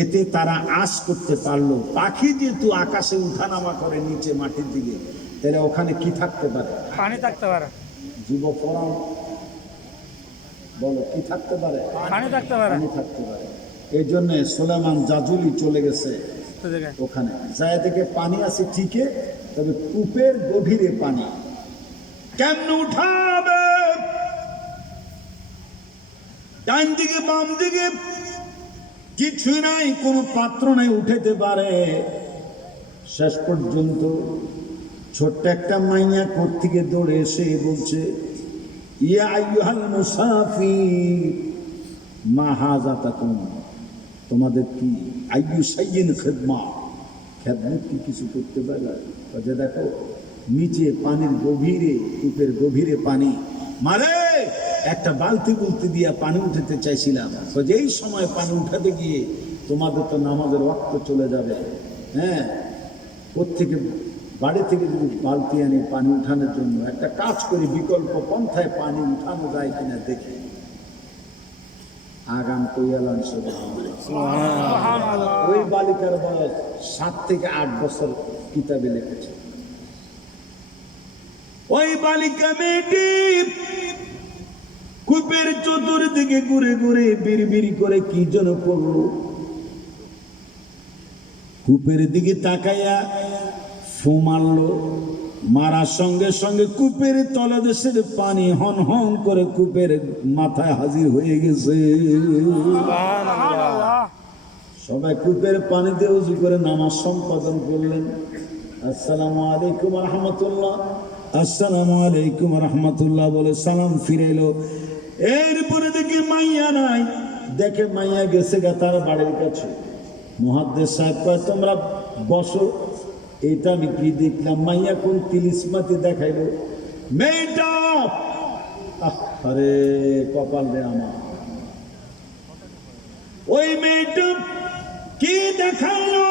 এতে তারা আশ করতে পারলো, পাখি যেহেতু আকাশে উঠানামা করে নিচে মাটির দিকে, তাহলে ওখানে কি থাকতে পারে? পানি থাকতে পারে। যুবক বলো, কি থাকতে পারে? পানি থাকতে পারে। পানি থাকতে পারে। এই জন্য সুলাইমান জাজুলি চলে গেছে ওখানে। যায় দেখে পানি আছে ঠিকই, তবে কূপের গভীরে পানি। কেমনে উঠাবে? ডান দিকে বাম দিকে কিছু নাই, কোন পাত্র নাই উঠেতে পারে। শেষ পর্যন্ত ছোট্ট একটা মাইয়া কোত্থেকে দৌড়ে এসে বলছে, ইয়া আইয়ুহাল মুসাফির মা হাযাতাকুম, তোমাদের কি আইয়ু শাইইন খেদমত কি কিছু করতে পারলা? যে দেখো নিচে পানির গভীরে, কূপের গভীরে পানি। মারে একটা বালতি বুলতি দিয়া পানি উঠাতে চাইছিলাম, যেই সময় পানি উঠাতে গিয়ে তোমাদের তো নামাজের ওয়াক্ত চলে যাবে। হ্যাঁ, কোত্থেকে বাড়ি থেকে যদি বালতি আনি পানি উঠানোর জন্য, একটা কাজ করি, বিকল্প পন্থায় পানি উঠানো যায় কিনা দেখি। আগাম কইয়ালাম। ওই বালিকার বয়স 7 থেকে 8 বছর, কিতাবে লিখেছে। ওই বালিকা মেয়েটি কূপের চতুর্দিকে ঘুরে ঘুরে বিড়বিড় করে কি যেন করল। কূপের দিকে তাকাইয়া ফু মারলো। মারার সঙ্গে সঙ্গে কূপের তলদেশের পানি হন হন করে কূপের মাথায় হাজির হয়ে গেছে। সবাই কূপের পানিতে উজু করে নামাজ সম্পাদন করলেন। আসসালামু আলাইকুম রহমতুল্লাহ, আসসালামু আলাইকুম রহমতুল্লাহ বলে সালাম ফিরাইলো। এরপরে দেখি মাইয়া নাই। দেখে মাইয়া গেছে গা তার বাড়ির কাছে। মুহাদ্দিস সাহেব কয়, তোমরা বসো। এটা আমি কি দেখলাম? মাইয়া কোন তিলিসমাতি দেখাইলো। মেয়েটা, আরে কপাল রে আমার, ওই মেয়েটা কি দেখালো,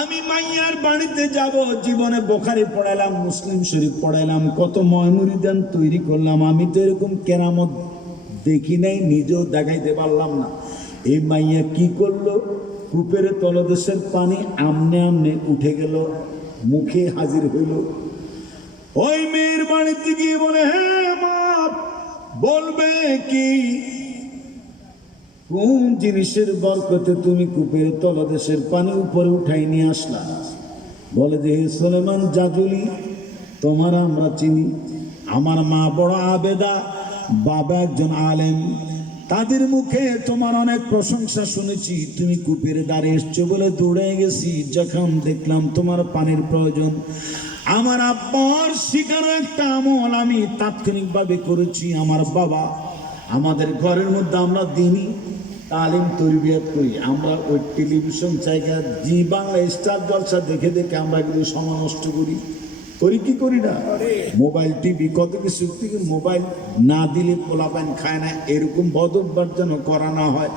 আমি মাইয়ার বাড়িতে যাব, জীবনে বোখারি পড়ালাম, মুসলিম শরীফ পড়ালাম, কত ময়মুরিদান তৈরি করলাম, আমি তো এরকম কেরামত দেখি নাই, নিজেও দেখাইতে পারলাম না। এই মাইয়া কি করলো, কূপের তলদেশের পানি আমনে আমনে উঠে গেল, মুখে হাজির হইল। ওই মেয়ের বাড়িতে গিয়ে বলে, হ্যাঁ মা, বলবে কি, কোন জিনিসের বরকতে তুমি কূপের তলদেশের পানি উপরে উঠাই নিয়ে আসলা? বলে যে, হে সুলেমান জাজুলি, তোমার আমরা চিনি, আমার মা বড় আবেদা, বাবা একজন আলেম, তাদের মুখে তোমার অনেক প্রশংসা শুনেছি, তুমি কূপের দ্বারে এসছো বলে দৌড়ে গেছি, যখন দেখলাম তোমার পানির প্রয়োজন, আমার আব্বার শিখানো একটা আমল আমি তাৎক্ষণিকভাবে করেছি। আমার বাবা, আমাদের ঘরের মধ্যে আমরা দিনই তালিম তরবিয়ত করি, আমরা ওই টেলিভিশন জায়গা জি বাংলা স্টার জলসা দেখে দেখে আমরা এগুলো সময় নষ্ট করি, করি কি করি না? মোবাইল টিভি কত কিছু, মোবাইল না দিলে পোলাপান খায় না, এরকম বদ অভ্যাস যেন করা না হয়।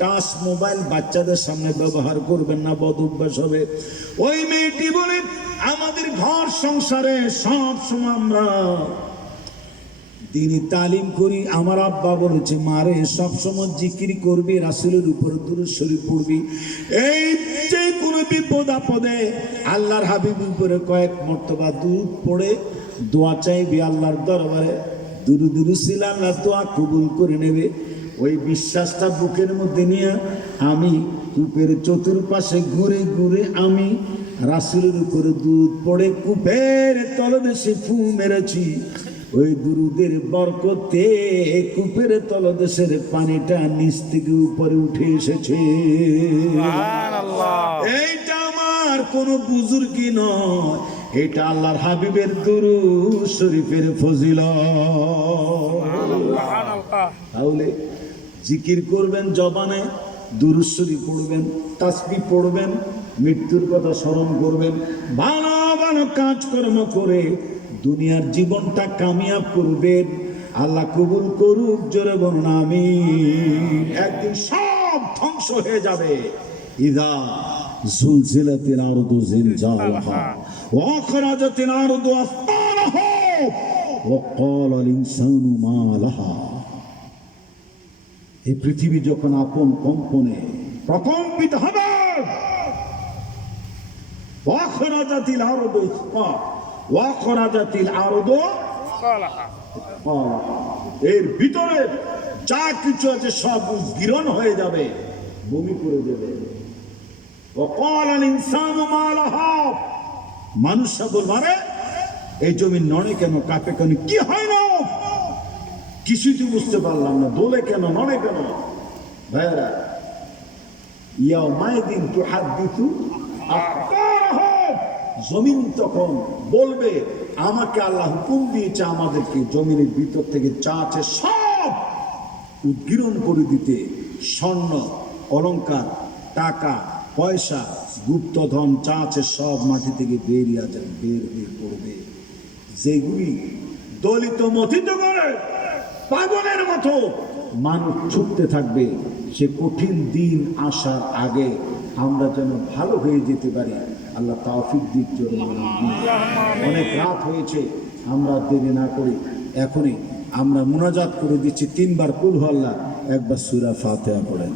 টাচ মোবাইল বাচ্চাদের সামনে ব্যবহার করবেন না, বদ অভ্যাস হবে। ওই মেয়েটি বলে, আমাদের ঘর সংসারে সব সময় আমরা দিনই তালিম করি, আমার আব্বা বলেছে মারে সবসময় জিকির করবি, রাসূলের উপর দুরূদ শরীফ পড়বি, এই যে কোনো বিপদ আপদে আল্লাহর হাবিবের উপরে কয়েক মর্তবা দুরূদ পড়ে দোয়া চাইবি আল্লাহর দরবারে, দুরূদ রসুল আল্লাহ দোয়া কবুল করে নেবে। ওই বিশ্বাসটা বুকের মধ্যে নিয়ে আমি কূপের চতুর্পাশে ঘুরে ঘুরে আমি রাসূলের উপরে দুরূদ পড়ে কূপের তলদেশে ফু মেরেছি। ওই দুরুদের বরকতে কূপের তলদেশের পানিটা নিচ থেকে উপরে উঠে এসেছে। এইটা আমার কোন বুজুর্গি নয়, এটা আল্লাহর হাবিবের দুরূদ শরীফের ফজিলত। তাহলে জিকির করবেন, জবানে দুরূদ শরীফ পড়বেন, তাসবিহ পড়বেন, মৃত্যুর কথা স্মরণ করবেন, ভালো ভালো কাজকর্ম করে দুনিয়ার জীবনটা কামিয়াব করবেন। আল্লাহ কবুল করুক, জোরে বলুন আমিন। একদিন সব ধ্বংস হয়ে যাবে। ইদা জুলজিলাতিল আরদু জিলজালাহা ওয়া আখরাজাতিল আরদু আসফারাহা ওয়া ক্বালাল ইনসানু মা লাহা। এই পৃথিবী যখন আপন কম্পনে প্রকম্পিত হবে, ওয়া আখরাজাতিল আরদু এর ভিতরে যা কিছু আছে সব উদ্গীরণ হয়ে যাবে, বমি করে দেবে। মানুষ বলবে, এই জমি নড়ে কেন, কাঁপে কেন, কি হয় না, কিছুই তো বুঝতে পারলাম না, দোলে কেন, নড়ে কেন? ভাইরা, ইয়াও মাইদিন তু হাদিসু আখবারাহু, জমিন তখন বলবে, আমাকে আল্লাহ হুকুম দিয়েছে আমাদেরকে জমিনের ভিতর থেকে যা আছে সব উদ্গীরণ করে দিতে। স্বর্ণ অলংকার, টাকা পয়সা, গুপ্তধন যা আছে সব মাটি থেকে বেরিয়ে যাবে, বের হয়ে পড়বে। যেগুলি দলিত মথিত করে পাগলের মতো মানুষ ছুটতে থাকবে, সে কঠিন দিন আসার আগে আমরা যেন ভালো হয়ে যেতে পারি। আল্লাহ তৌফিক দিক জন্য। অনেক রাত হয়েছে, আমরা দেরি না করি এখনই আমরা মুনাজাত করে দিচ্ছি। 3 বার কুল হু আল্লাহ, 1 বার সূরা ফাতিহা পড়েন।